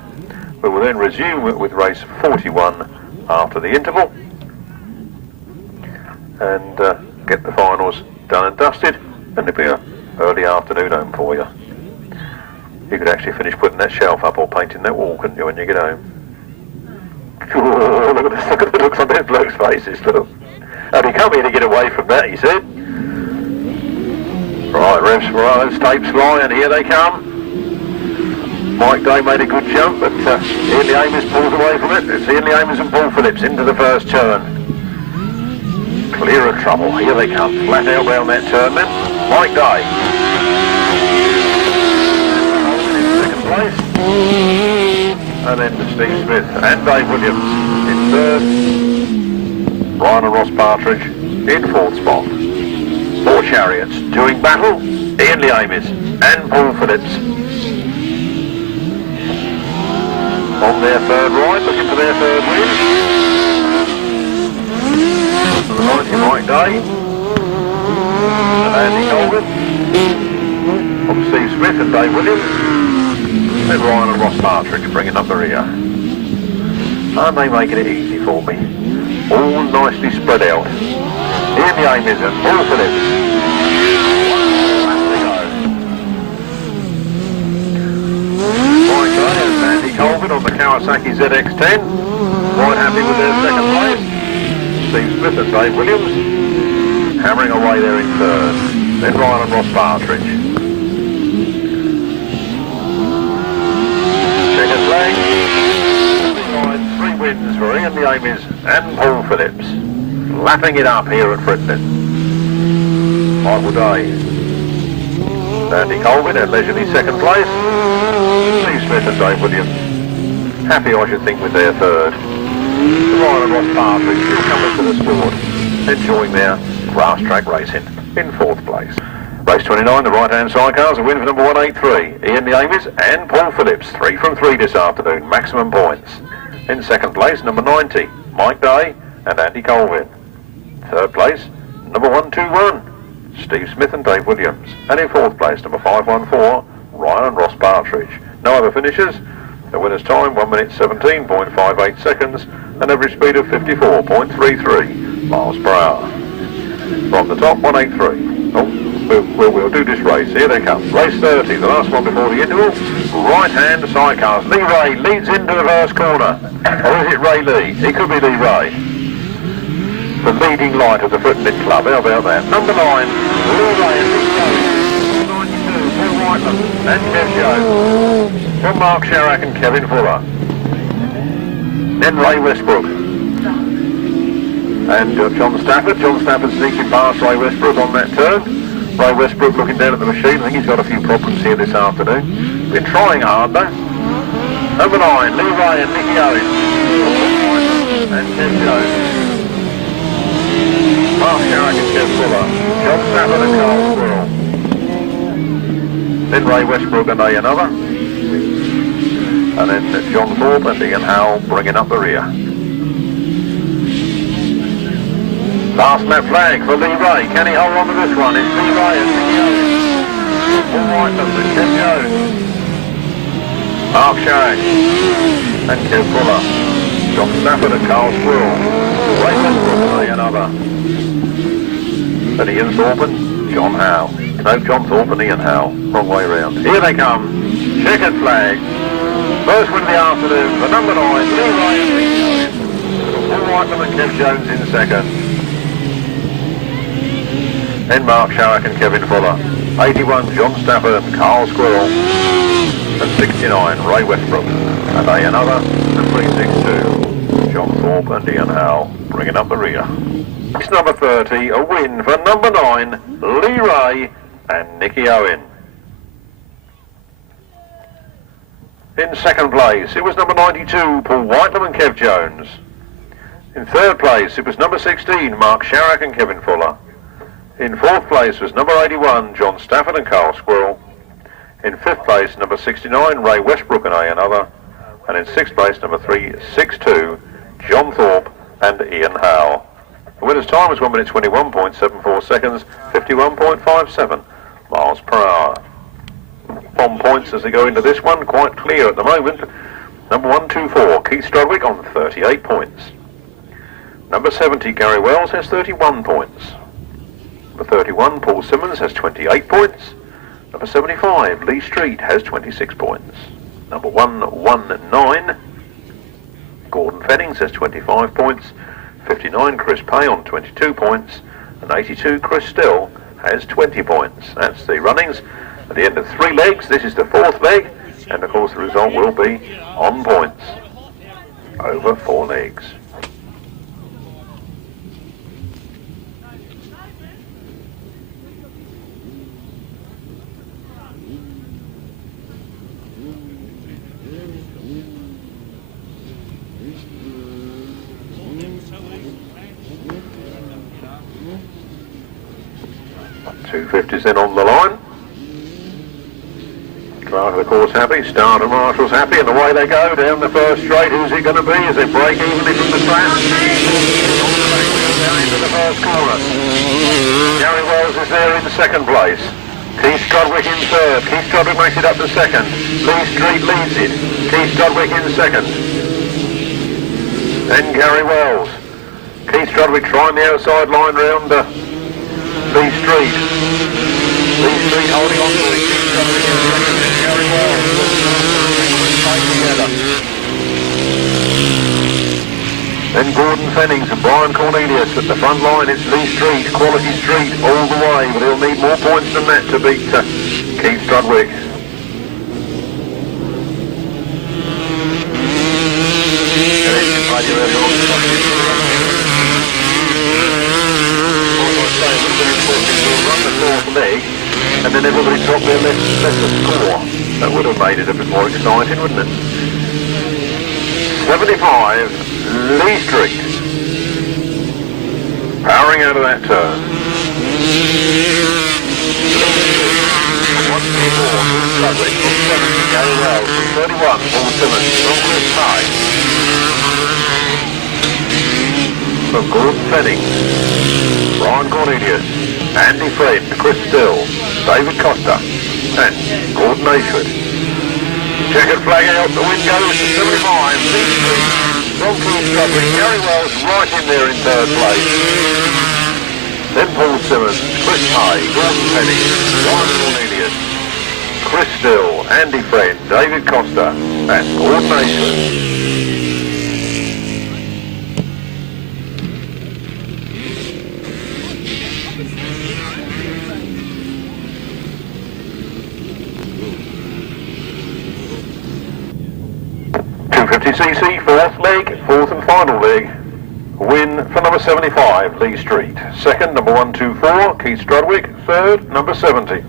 We will then resume with race 41 after the interval and get the finals done and dusted, and it'll be an early afternoon home for you. You could actually finish putting that shelf up or painting that wall, couldn't you, when you get home? Oh, look at the looks on those blokes' faces, look. And he come here to get away from that, he said. Right, revs for those tapes fly, and here they come. Mike Day made a good jump, but Ian Amis pulls away from it. It's Ian Amis and Paul Phillips into the first turn. Clear of trouble. Here they come. Flat out round that turn then. Mike Day. In second place. And then to Steve Smith and Dave Williams in third. Brian and Ross Partridge in fourth spot. Four chariots doing battle. Ian Amis and Paul Phillips. On their third ride, looking for their third win. To the right, Mike Day. And Andy Colgan. From Steve Smith and Dave Williams. Then Ryan and Ross Partridge bringing up the rear. Aren't they making it easy for me? All nicely spread out. Here the aim is at Paul Phillips. Colvin on the Kawasaki ZX-10, quite happy with their second place. Steve Smith and Dave Williams hammering away there in third. Then Ryan and Ross Partridge. Checkered flag. 3 wins for Ian the Amies and Paul Phillips. Lapping it up here at Frittenden. Michael Day. Andy Colvin at leisurely second place. Steve Smith and Dave Williams. Happy, I should think, with their third. Ryan and Ross Partridge still coming to the sport, enjoying their Grasstrack racing in fourth place. Race 29, the right-hand sidecars, a win for number 183, Ian the Amies and Paul Phillips, 3 from 3 this afternoon, maximum points. In second place, number 90, Mike Day and Andy Colvin. Third place, number 121, Steve Smith and Dave Williams. And in fourth place, number 514, Ryan and Ross Partridge. No other finishers. The winner's time, 1 minute 17.58 seconds, an average speed of 54.33 miles per hour. From the top, 183. Oh, we'll do this race. Here they come. Race 30, the last one before the interval. Right-hand sidecars. Lee Ray leads into the first corner. Or is it Ray Lee? It could be Lee Ray. The leading light of the Frittenden Club. How about that? Number 9, Lee Ray and 92, Paul Whitelam and Kev Jones. From Mark Sharrock and Kevin Fuller. Then Ray Westbrook. And John Stafford. John Stafford sneaking past Ray Westbrook on that turn. Ray Westbrook looking down at the machine. I think he's got a few problems here this afternoon. Been trying hard though. Number 9, Lee Ray and Nicky Owen. And Kev Jones. Mark Sharrock and Kev Fuller. John Stafford and Carl Squirrel. Then Ray Westbrook and another. And then John Thorpe and Ian Howell bringing up the rear. Last lap flag for Lee Ray. Can he hold on to this one? It's Lee Ray and Nicky Owen. Paul Whitelam and Kev Jones. Mark Sharrock and Kev Fuller. John Stafford and Carl Squirrel. Ray Westbrook and another. Then Ian Thorpe and John Howell. No, John Thorpe and Ian Howell. Wrong way round. Here they come. Checkered flag. First win of the afternoon for number 9, Lee Ray and Nicky Owen. Paul Whitelam and Kev Jones in second. Then Mark Sharrock and Kevin Fuller. 81, John Stafford and Carl Squirrel. And 69, Ray Westbrook. And another, and 362, John Thorpe and Ian Howell bringing up the rear. Race number 30, a win for number 9, Lee Ray and Nicky Owen. In second place, it was number 92, Paul Whitelam and Kev Jones. In third place, it was number 16, Mark Sharrock and Kevin Fuller. In fourth place was number 81, John Stafford and Carl Squirrel. In fifth place, number 69, Ray Westbrook and another. And in sixth place, number 362, John Thorpe and Ian Howell. The winner's time was 1 minute 21.74 seconds, 51.57 miles per hour. On points as they go into this one, quite clear at the moment. Number 124, Keith Strudwick on 38 points. Number 70, Gary Wells has 31 points. Number 31, Paul Simmons has 28 points. Number 75, Lee Street has 26 points. Number 119, Gordon Fennings has 25 points. 59, Chris Pay on 22 points. And 82, Chris Still has 20 points. That's the runnings. At the end of 3 legs, this is the 4th leg, and of course the result will be on points over 4 legs. .250s then on the line. Driver of the course happy, starter marshal's happy, and away they go down the first straight. Who's it going to be as they break evenly from the track? Down into the first corner. Gary Wells is there in second place. Keith Strudwick in third. Keith Strudwick makes it up to second. Lee Street leads it. Keith Strudwick in second. Then Gary Wells. Keith Strudwick trying the outside line round Lee Street. Lee Street holding on to it. Keith Strudwick in second. Then Gary Wells. Together. Then Gordon Fennings and Brian Cornelius at the front line. It's Lee Street, Quality Street all the way, but he'll need more points than that to beat Keith Strudwick. Run the fourth leg, and then everybody dropped their left score. That would have made it a bit more exciting, wouldn't it? 75. Lee Street, powering out of that turn. 1 people, Strudwick, from 70, Gary Wells, from 31, Paul Simmons, from Chris High. From Gordon Fennings, Brian Cornelius, Andy Friend, Chris Still, David Costa, and Gordon Ashford. Checkered flag out, the wind goes to 75, Lee Street. From Keith Strudwick, Gary Wells right in there in third place. Then Paul Simmons, Chris Hay, Gordon Penny, Ryan Cornelius, Chris Still, Andy Friend, David Costa, and Gordon Ashford. cc, fourth leg, fourth and final leg. Win for number 75, Lee Street. Second, number 124, Keith Strudwick. Third, number 70,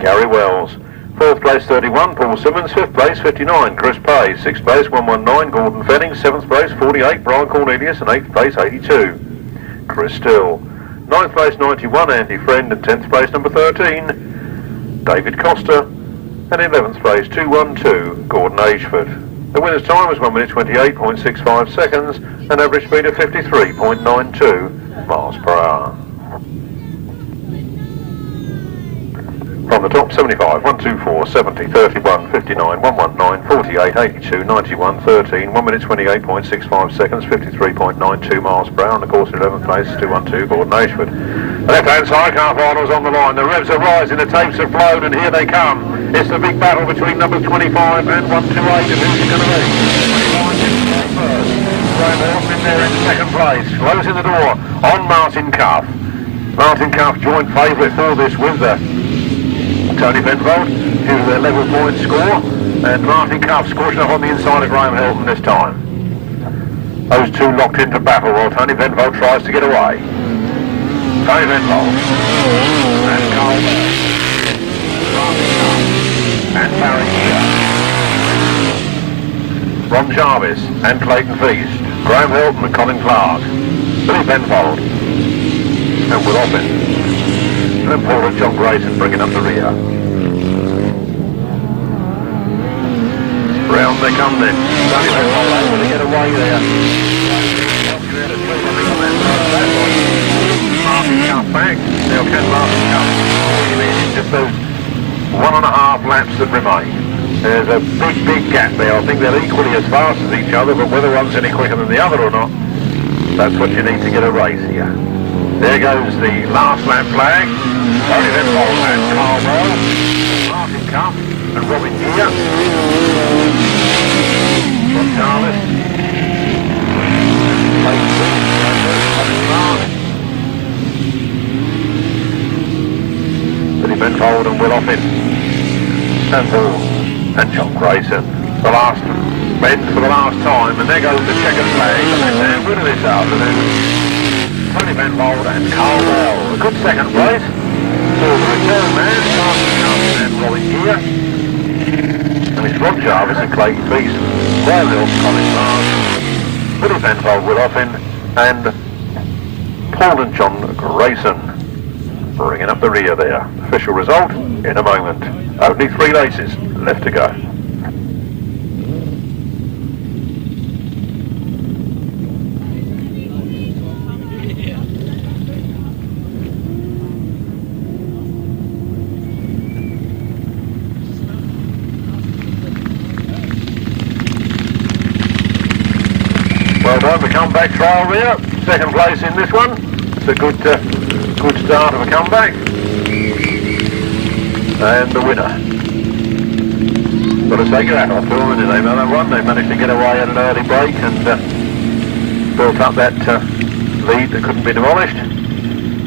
Gary Wells. Fourth place, 31, Paul Simmons. Fifth place, 59, Chris Pay. Sixth place, 119, Gordon Fennings. Seventh place, 48, Brian Cornelius. And eighth place, 82, Chris Still. Ninth place, 91, Andy Friend. And 10th place, number 13, David Costa. And 11th place, 212, Gordon Ashford. The winner's time was 1 minute 28.65 seconds, an average speed of 53.92 miles per hour. From the top, 75, 124, 70, 31, 59, 119, 48, 82, 91, 13, 1 minute 28.65 seconds, 53.92 miles per hour, and of course in 11th place, 212, Gordon Ashford. The left-hand sidecar finals on the line. The revs are rising, the tapes have flown, and here they come. It's the big battle between number 25 and 128, and who's it going to be? 25 first. Graham in there in second place. Closing the door on Martin Cuff. Martin Cuff, joint favourite for this with Tony Penfold, due to their level point score, and Martin Cuff scorching up on the inside of Graham Hilton this time. Those two locked into battle while Tony Penfold tries to get away. Tony Penfold and Carl Bell, Martin Cuff and Barry Keir, Ron Jarvis and Clayton Feast, Graham Hilton and Colin Clark, Billy Penfold and Will Oppen. And Paul and John Grayson bringing up the rear. Round they come then. Tony Penfold able to get away there. Martin Cuff back. Now can Martin Cuff just those 1.5 laps that remain. There's a big gap there. I think they're equally as fast as each other, but whether one's any quicker than the other or not, that's what you need to get a race here. There goes the last lap flag. Tony Penfold and Carl Bell, Martin Cuff and Robin Gear. Ron Jarvis. Billy Penfold and Will Oppen. And Paul and John Grayson. The last bend for the last time, and there goes the checkered flag. The left-hand winner this afternoon. Tony Penfold and Carl Bell. A good second place for the return man, Martin Cuff and Robin Gear. And it's Ron Jarvis and Clayton Feast. Graham Hilton, Colin Clark, Billy Penfold, Will Oppen, and Paul and John Grayson bringing up the rear there. Official result in a moment. Only 3 races left to go. Well done, the comeback trial there. Second place in this one. It's a good start of a comeback. And the winner. Got to take your hat off to them, and they've another one. They managed to get away at an early break and built up that lead that couldn't be demolished.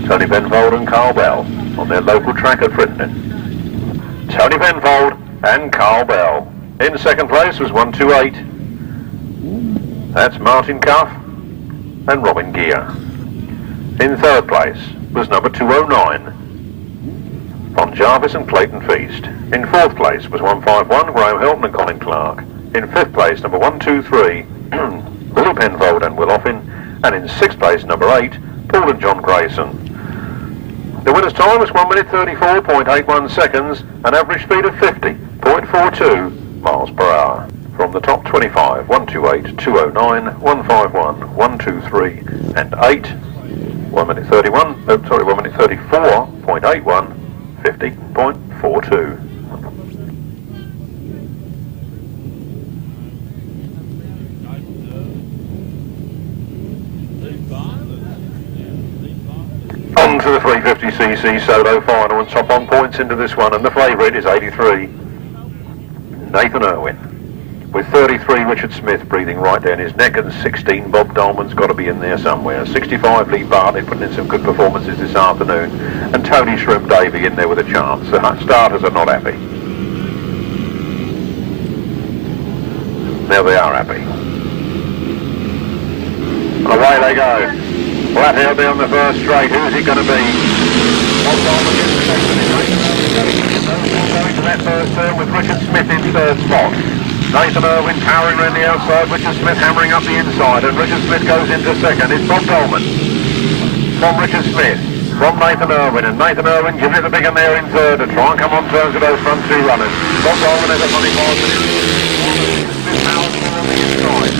Tony Penfold and Carl Bell on their local track at Frittenden. Tony Penfold and Carl Bell. In second place was 128. That's Martin Cuff and Robin Gear. In third place was number 209 from Jarvis and Clayton Feast. In fourth place was 151, Graham Hilton and Colin Clark. In fifth place, number 123, Billy Penfold and Will Offin. And in sixth place, number 8, Paul and John Grayson. The winner's time was 1 minute 34.81 seconds, an average speed of 50.42 miles per hour. From the top 25, 128, 209, 151, 123 and 8. 1 minute 34.81, 50.42. On to the 350cc solo final, and top on points into this one, and the favourite is 83, Nathan Irwin. With 33, Richard Smith breathing right down his neck, and 16, Bob Dolman's got to be in there somewhere. 65, Lee Bartlett putting in some good performances this afternoon, and Tony Shrimp Davey in there with a chance. The starters are not happy. Now they are happy. And away they go. Flat out down the first straight. Who's it going to be? Bob Dolman gets the second. Going to that first turn with Richard Smith in third spot. Nathan Irwin powering around the outside, Richard Smith hammering up the inside, and Richard Smith goes into second. It's Bob Dolman from Richard Smith, from Nathan Irwin, and Nathan Irwin giving it the big one there in third to try and come on terms with those front two runners. Bob Dolman has a funny margin. Smith powering on the inside.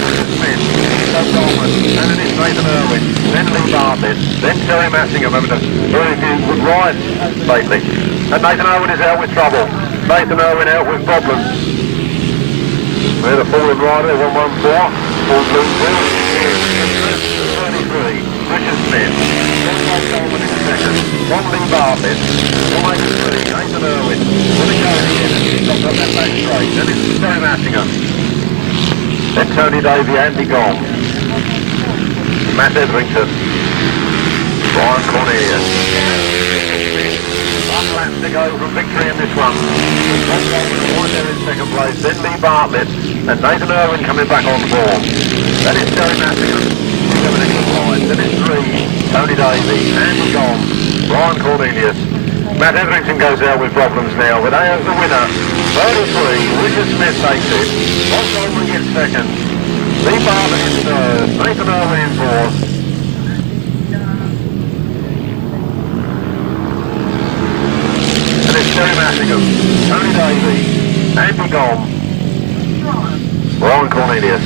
Richard Smith, Bob Dolman, and then it's Nathan Irwin, then Lee Bartlett, then Terry Massingham having a very few good rides lately. And Nathan Irwin is out with trouble. Nathan Irwin out with problems. Where the fallen rider, 114, full blue 33, Richard Smith, Bob Dolman in second, from Lee Bartlett, 183, Nathan Irwin, with a go again, and he's got that back straight, then it's Terry Massingham, then Tony Davey, Andy Gong, Matt Etherington, Brian Cornelius. One lap to go from victory in this one. Bob Dolman right there in second place, then Lee Bartlett, and Nathan Irwin coming back on board. Then it's Terry Massingham, coming in line. Then it's 3, Tony Davey, Andy Gong, Brian Cornelius. Matt Etherington goes out with problems now, but as the winner, 33, Richard Smith takes it. Bob Dolman gets second. Lee Bartlett in third, Nathan Irwin in fourth. And it's Terry Massingham, Tony Davey, Andy Gong, Brian Cornelius.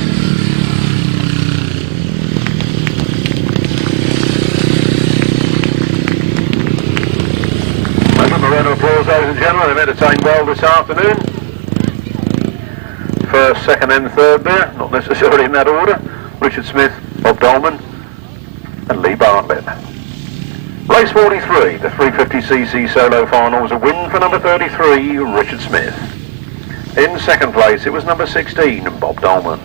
Give them a round of applause, ladies and gentlemen. They've entertained well this afternoon. First, second and third there, not necessarily in that order. Richard Smith, Bob Dolman and Lee Bartlett. Race 43, the 350cc solo final, was a win for number 33, Richard Smith. In second place, it was number 16, Bob Dolman.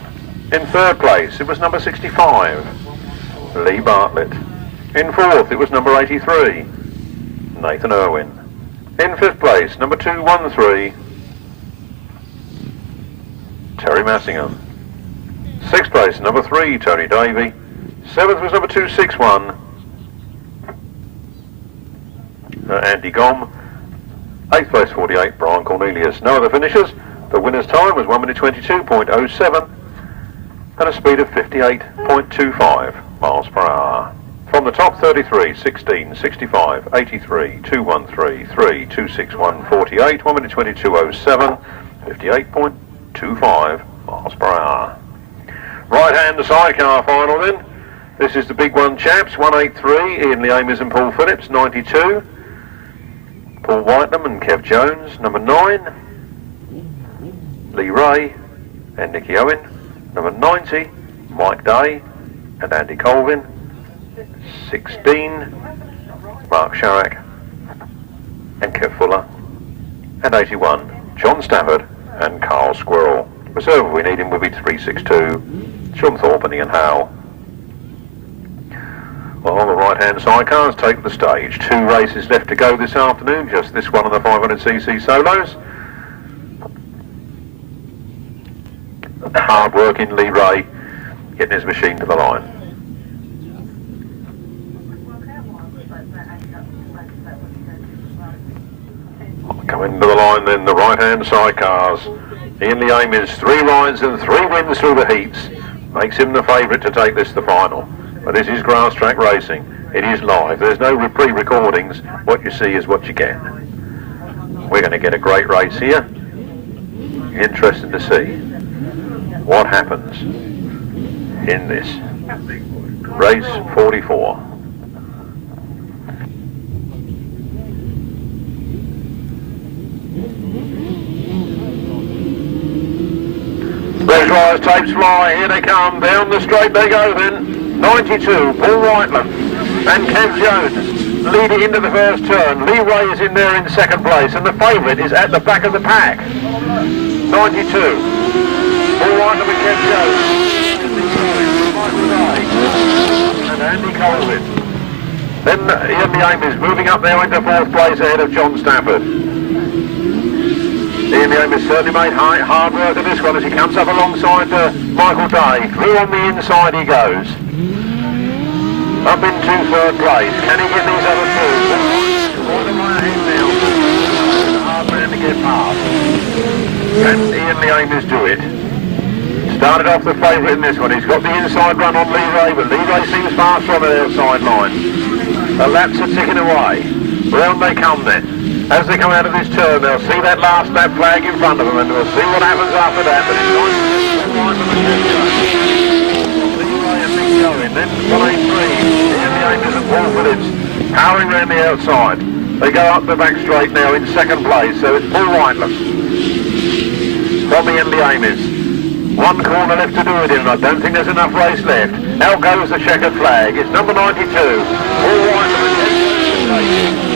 In third place, it was number 65, Lee Bartlett. In fourth, it was number 83, Nathan Irwin. In fifth place, number 213, Terry Massingham. Sixth place, number 3, Tony Davey. Seventh was number 261, Andy Gom. Eighth place, 48, Brian Cornelius. No other finishers. The winner's time was 1 minute 22.07 and a speed of 58.25 miles per hour. From the top, 33, 16, 65, 83, 213, 3, 261, 48, 1 minute 22.07, 58.25 miles per hour. Right hand, the sidecar final then. This is the big one, chaps. 183, Ian Leamis and Paul Phillips. 92, Paul Whitelam and Kev Jones. Number 9, Lee Ray and Nicky Owen. Number 90, Mike Day and Andy Colvin. 16, Mark Sharrock and Kev Fuller. And 81, John Stafford and Carl Squirrel. Reserve we need him will be 362, Sean Thorpe and Ian Howe. Well, the right-hand sidecars take the stage. 2 races left to go this afternoon, just this one on the 500cc solos. Hard-working Lee Ray getting his machine to the line. Coming to the line then, the right-hand sidecars. Ian Lee Ames, 3 rides and 3 wins through the heats. Makes him the favourite to take this the final. But this is Grasstrack racing. It is live. There's no pre-recordings. What you see is what you get. We're going to get a great race here. Interesting to see what happens in this race 44. Those rise tapes fly. Here they come. Down the straight they go then. 92, Paul Whitelam and Kev Jones lead it into the first turn. Lee Ray is in there in second place and the favourite is at the back of the pack. 92, Paul Whitelam and Kev Jones. And Andy Colvin. Then Ian Lee Ames moving up there into 4th place ahead of John Stafford. Ian Lee Ames certainly made hard work of this one as he comes up alongside Michael Day. Through on the inside he goes. Up into 3rd place. Can he get these other 2? All the way ahead now. It's a hard man to get past. Can Ian Lee Ames do it? Started off the favourite in this one. He's got the inside run on Lee Ray, but Lee Ray seems faster on the outside line. The laps are ticking away. Round they come then. As they come out of this turn, they'll see that last lap flag in front of them and we'll see what happens after that. But it's Nicky Owen, then 183, Ian Lee Ames and Paul Phillips powering around the outside. They go up the back straight now in second place, so it's Paul Whitelam from Ian Lee Ames. 1 corner left to do it in, and I don't think there's enough race left. Out goes the checkered flag. It's number 92, Paul Whitelam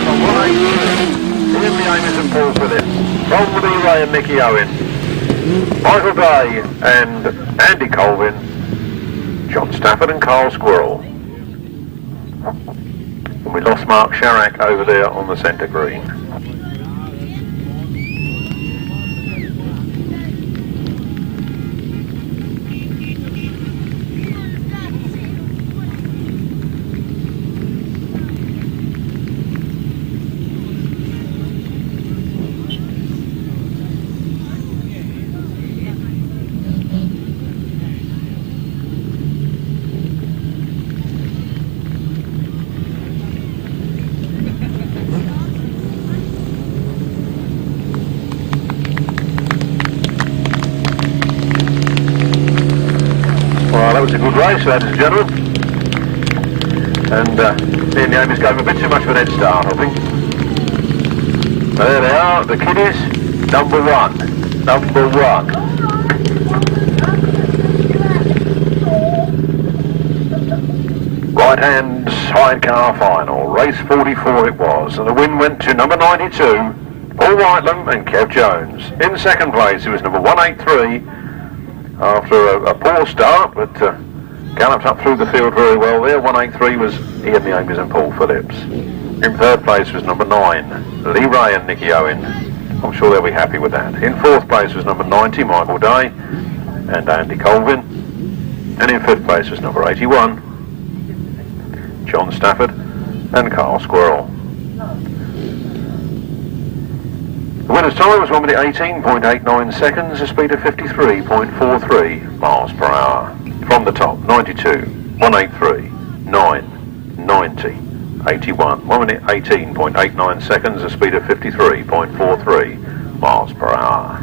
from 183, Ian Lee Ames and Paul Phillips from Lee Ray and Nicky Owen, Michael Day and Andy Colvin, John Stafford and Carl Squirrel. And we lost Mark Sharrock over there on the centre green. That was a good race, ladies and gentlemen. And Ian Lee Ames gave a bit too much of an head start, I think. But there they are, the kiddies, number 1. Number 1. Right-hand sidecar final, race 44 it was, and the win went to number 92, Paul Whitelam and Kev Jones. In second place, it was number 183. After a poor start, but galloped up through the field very well there. 183 was Ian Lee Ames and Paul Phillips. In third place was number 9, Lee Ray and Nicky Owen. I'm sure they'll be happy with that. In fourth place was number 90, Michael Day and Andy Colvin. And in fifth place was number 81, John Stafford and Carl Squirrel. The winner's time was 1 minute 18.89 seconds, a speed of 53.43 miles per hour. From the top, 92, 183, 9, 90, 81. 1 minute 18.89 seconds, a speed of 53.43 miles per hour.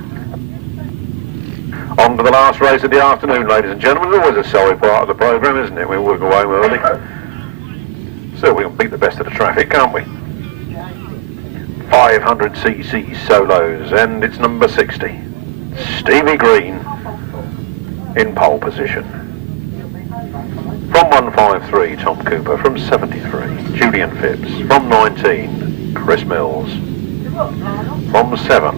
On to the last race of the afternoon, ladies and gentlemen. Always a sorry part of the programme, isn't it? We work away early. So we can beat the best of the traffic, can't we? 500cc solos, and it's number 60, Stevie Green in pole position. From 153, Tom Cooper. From 73, Julian Phipps. From 19, Chris Mills. From 7,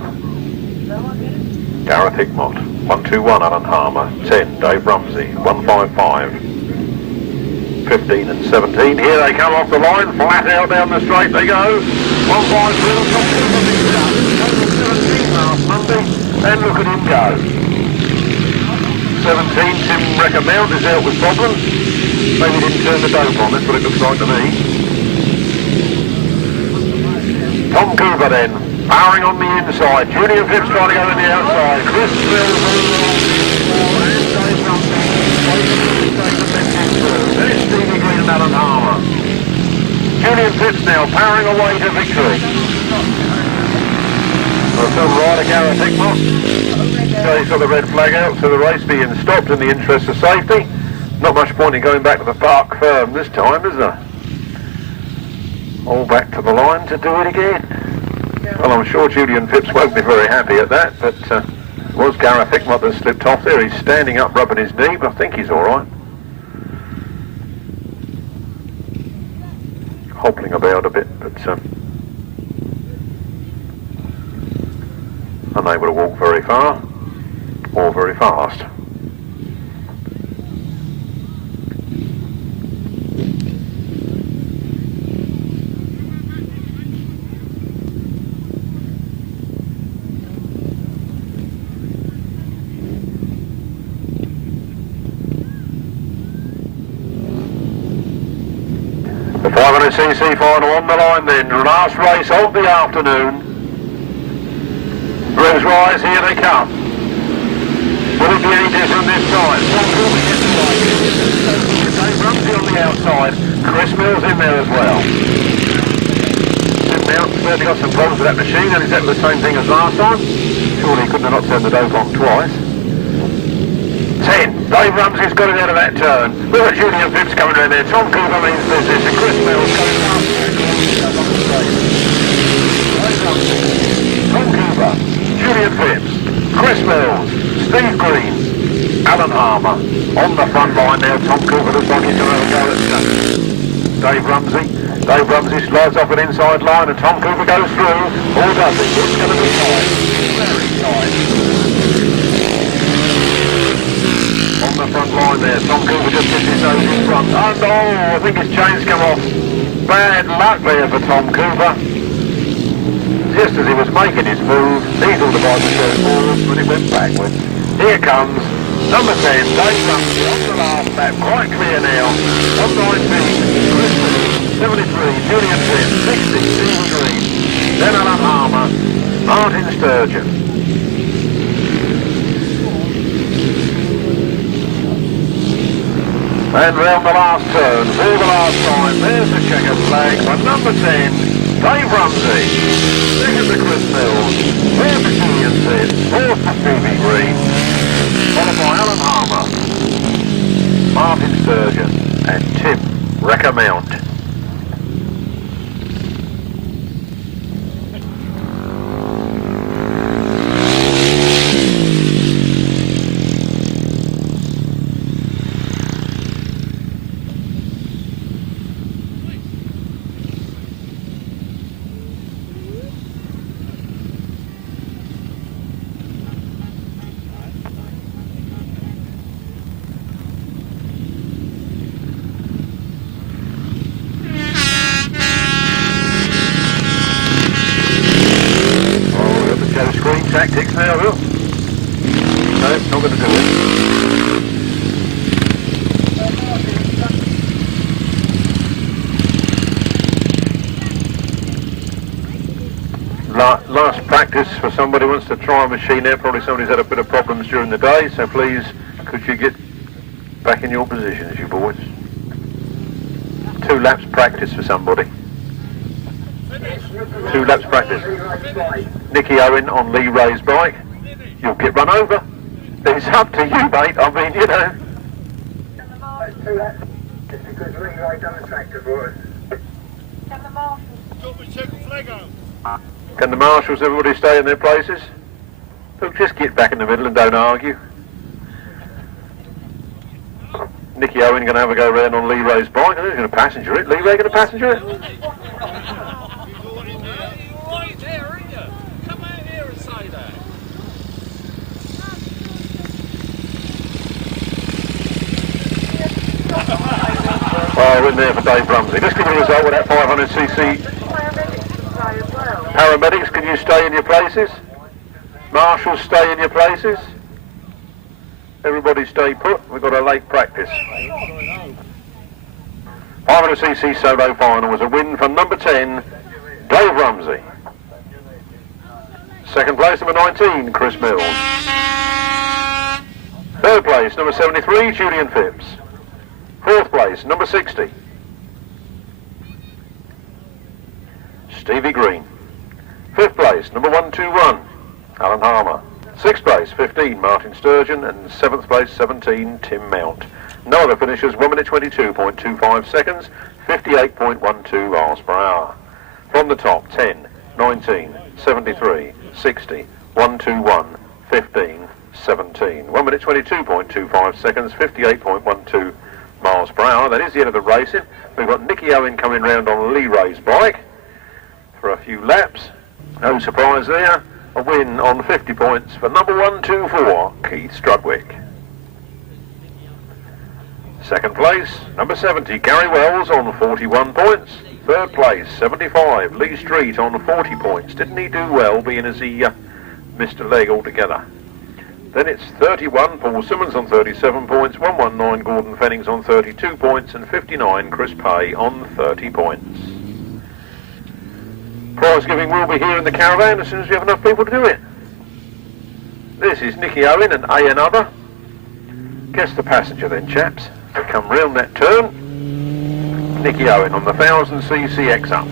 Gareth Hickmott. 121, Alan Harmer. 10, Dave Rumsey. 155, 15 and 17. Here they come off the line, flat out down the straight they go. 153, Tom Cooper picks it up. Total 17 last Monday, and look at him go. 17, Tim Reckermount is out with problems. Maybe didn't turn the dope on, that's what it looks like to me. Tom Cooper then, powering on the inside. Julian Phipps trying to go on the outside. Chris Mills on the long and Dave Rumsey. There's Stevie Green and Alan Harmer. Julian Phipps now powering away to victory. Still rider Gareth Hickmott. So he's got the red flag out, so the race being stopped in the interest of safety. Not much point in going back to the park firm this time, is there? All back to the line to do it again. Well, I'm sure Julian Phipps won't be very happy at that, but it was Gareth Hickmott that slipped off there. He's standing up rubbing his knee, but I think he's all right. Hobbling about a bit, but unable to walk very far or very fast. The 500cc final on the line then, last race of the afternoon. Rose Rise, here they come. Will it be any different this time? Dave Rumsey on the outside, Chris Mills in there as well. Tim Mount's certainly got some problems with that machine, and exactly the same thing as last time. Surely he couldn't have not turned the dope on twice. 10, Dave Rumsey's got it out of that turn. We've got Julian Phipps coming around there, Tom Cooper means business, and Chris Mills coming past Dave Rumsey, Tom Cooper, Julian Phipps, Chris Mills, Steve Green, Alan Harmer. On the front line now, Tom Cooper looks like he's going to have a go at Dave Rumsey. Dave Rumsey slides off an inside line and Tom Cooper goes through. Or does he? It's going to be tight. Very tight. On the front line there, Tom Cooper just gets his nose in front. Oh no, I think his chain's come off. Bad luck there for Tom Cooper. Just as he was making his move, he thought the bike was going forward, but it went backwards. Here comes number 10, Dave Rumsey on the last lap, quite clear now. On 19, Chris Mills, 73, Julian Phipps, 60, Stephen Green, then Alan Harmer, Martin Sturgeon. And round the last turn, for the last time, there's the checkered flag for number 10, Dave Rumsey. Second to Chris Mills, third to Julian Phipps, fourth to Stevie Green, followed by Alan Harmer, Martin Sturgeon and Tim Reckermount. Tactics now, Will. No, not going to do it. Last practice for somebody who wants to try a machine there. Probably somebody's had a bit of problems during the day, so please, could you get back in your positions, you boys? 2 laps practice for somebody. 2 laps practice. Nicky Owen on Lee Ray's bike. You'll get run over. It's up to you, mate. I mean, you know. Just because Lee Ray done the tractor for us. Can the marshals, everybody stay in their places? Look, just get back in the middle and don't argue. Nicky Owen going to have a go round on Lee Ray's bike. He's going to passenger it. Lee Ray going to passenger it. Right there, aren't you? Come out here and say that. Oh, we're in there for Dave Rumsey. Let's give a result with that 500cc. Paramedics, can you stay in your places? Marshals, stay in your places. Everybody stay put. We've got a late practice. 500cc solo final was a win for number 10, Dave Rumsey. Second place, number 19, Chris Mills. Third place, number 73, Julian Phipps. Fourth place, number 60, Stevie Green. Fifth place, number 121, Alan Harmer. Sixth place, 15, Martin Sturgeon. And seventh place, 17, Tim Mount. No other finishers, 1 minute 22.25 seconds, 58.12 miles per hour. From the top, 10, 19, 73, 60, 121, 15, 17. 1 minute 22.25 seconds, 58.12 miles per hour. That is the end of the racing. We've got Nicky Owen coming round on Lee Ray's bike for a few laps. No surprise there. A win on 50 points for number 124, Keith Strudwick. Second place, number 70, Gary Wells on 41 points. Third place, 75, Lee Street on 40 points. Didn't he do well, being as he missed a leg altogether? Then it's 31, Paul Simmons on 37 points, 119, Gordon Fennings on 32 points, and 59, Chris Pay on 30 points. Prize giving will be here in the caravan as soon as we have enough people to do it. This is Nicky Owen and A and other. Guess the passenger then, chaps. To come round that turn. Nicky Owen on the 1000cc X-Up.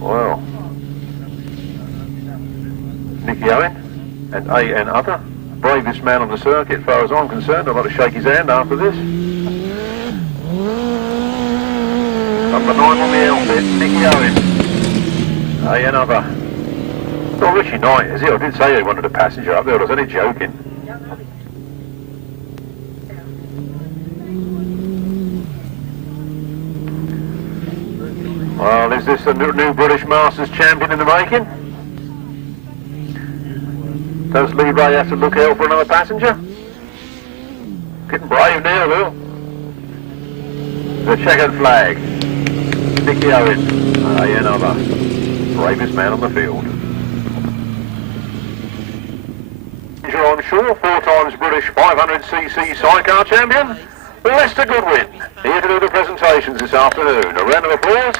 Well, Nicky Owen and A and other, bravest man on the circuit as far as I'm concerned. I'd like to shake his hand after this. Number 9 on the outfit, Nicky Owen. A and other. Not Richie Knight, is he? I did say he wanted a passenger up there, I was only joking. Well, is this the new British Masters champion in the making? Does Lee Ray have to look out for another passenger? Getting brave now, Will. The checkered flag. Nicky Owen, another. Bravest man on the field. You're on shore, 4 times British 500cc sidecar champion, Lester Goodwin, here to do the presentations this afternoon. A round of applause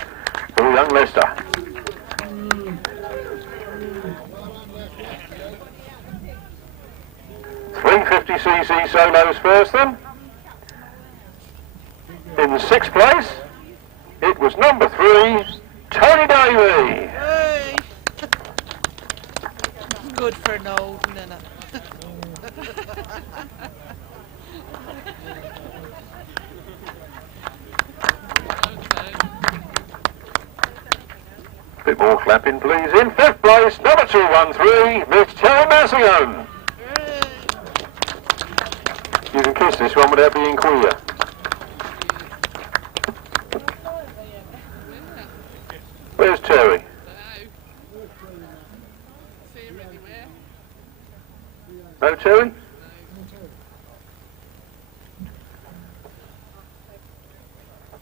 for young Lester. .350cc solos first then. In 6th place, it was number 3, Tony Davey. Hey. Good for an old one, isn't it? Bit more clapping, please. In 5th place, number 213, Miss Terry Massillon. You can kiss this one without being queer. Where's Terry? No Terry?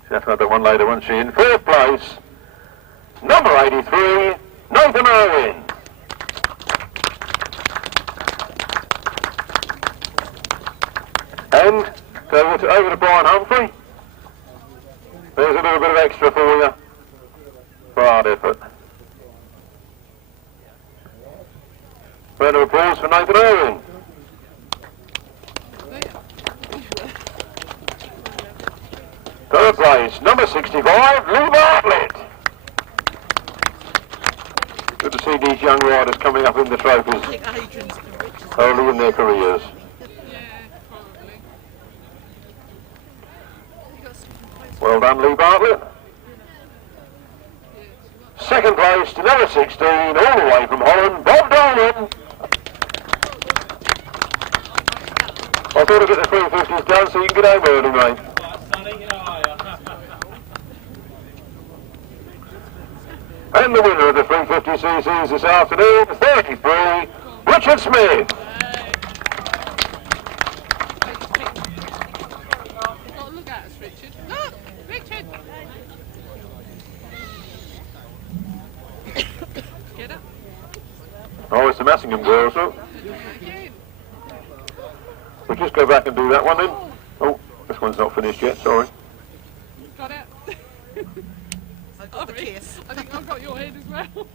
She'll have to have that one later, won't she? In 4th place, number 83, Nathan Irwin. And over to Brian Humphrey. There's a little bit of extra for you. For hard effort. Round of applause for Nathan Irwin. Third place, number 65, Lou Bartlett. Good to see these young riders coming up in the trophies early in their careers. Well done, Lee Bartlett. Second place to number 16, all the way from Holland, Bob Dolman. I thought I'd get the 350s done so you can get home early, mate. And the winner of the 350cc's this afternoon, 33, Richard Smith. Look at us, Richard. Look, Richard. Get up. Oh, it's the Massingham girls, look. We'll just go back and do that one then. Oh, this one's not finished yet, sorry. Got it. I got the kiss. I think I've got your head as well.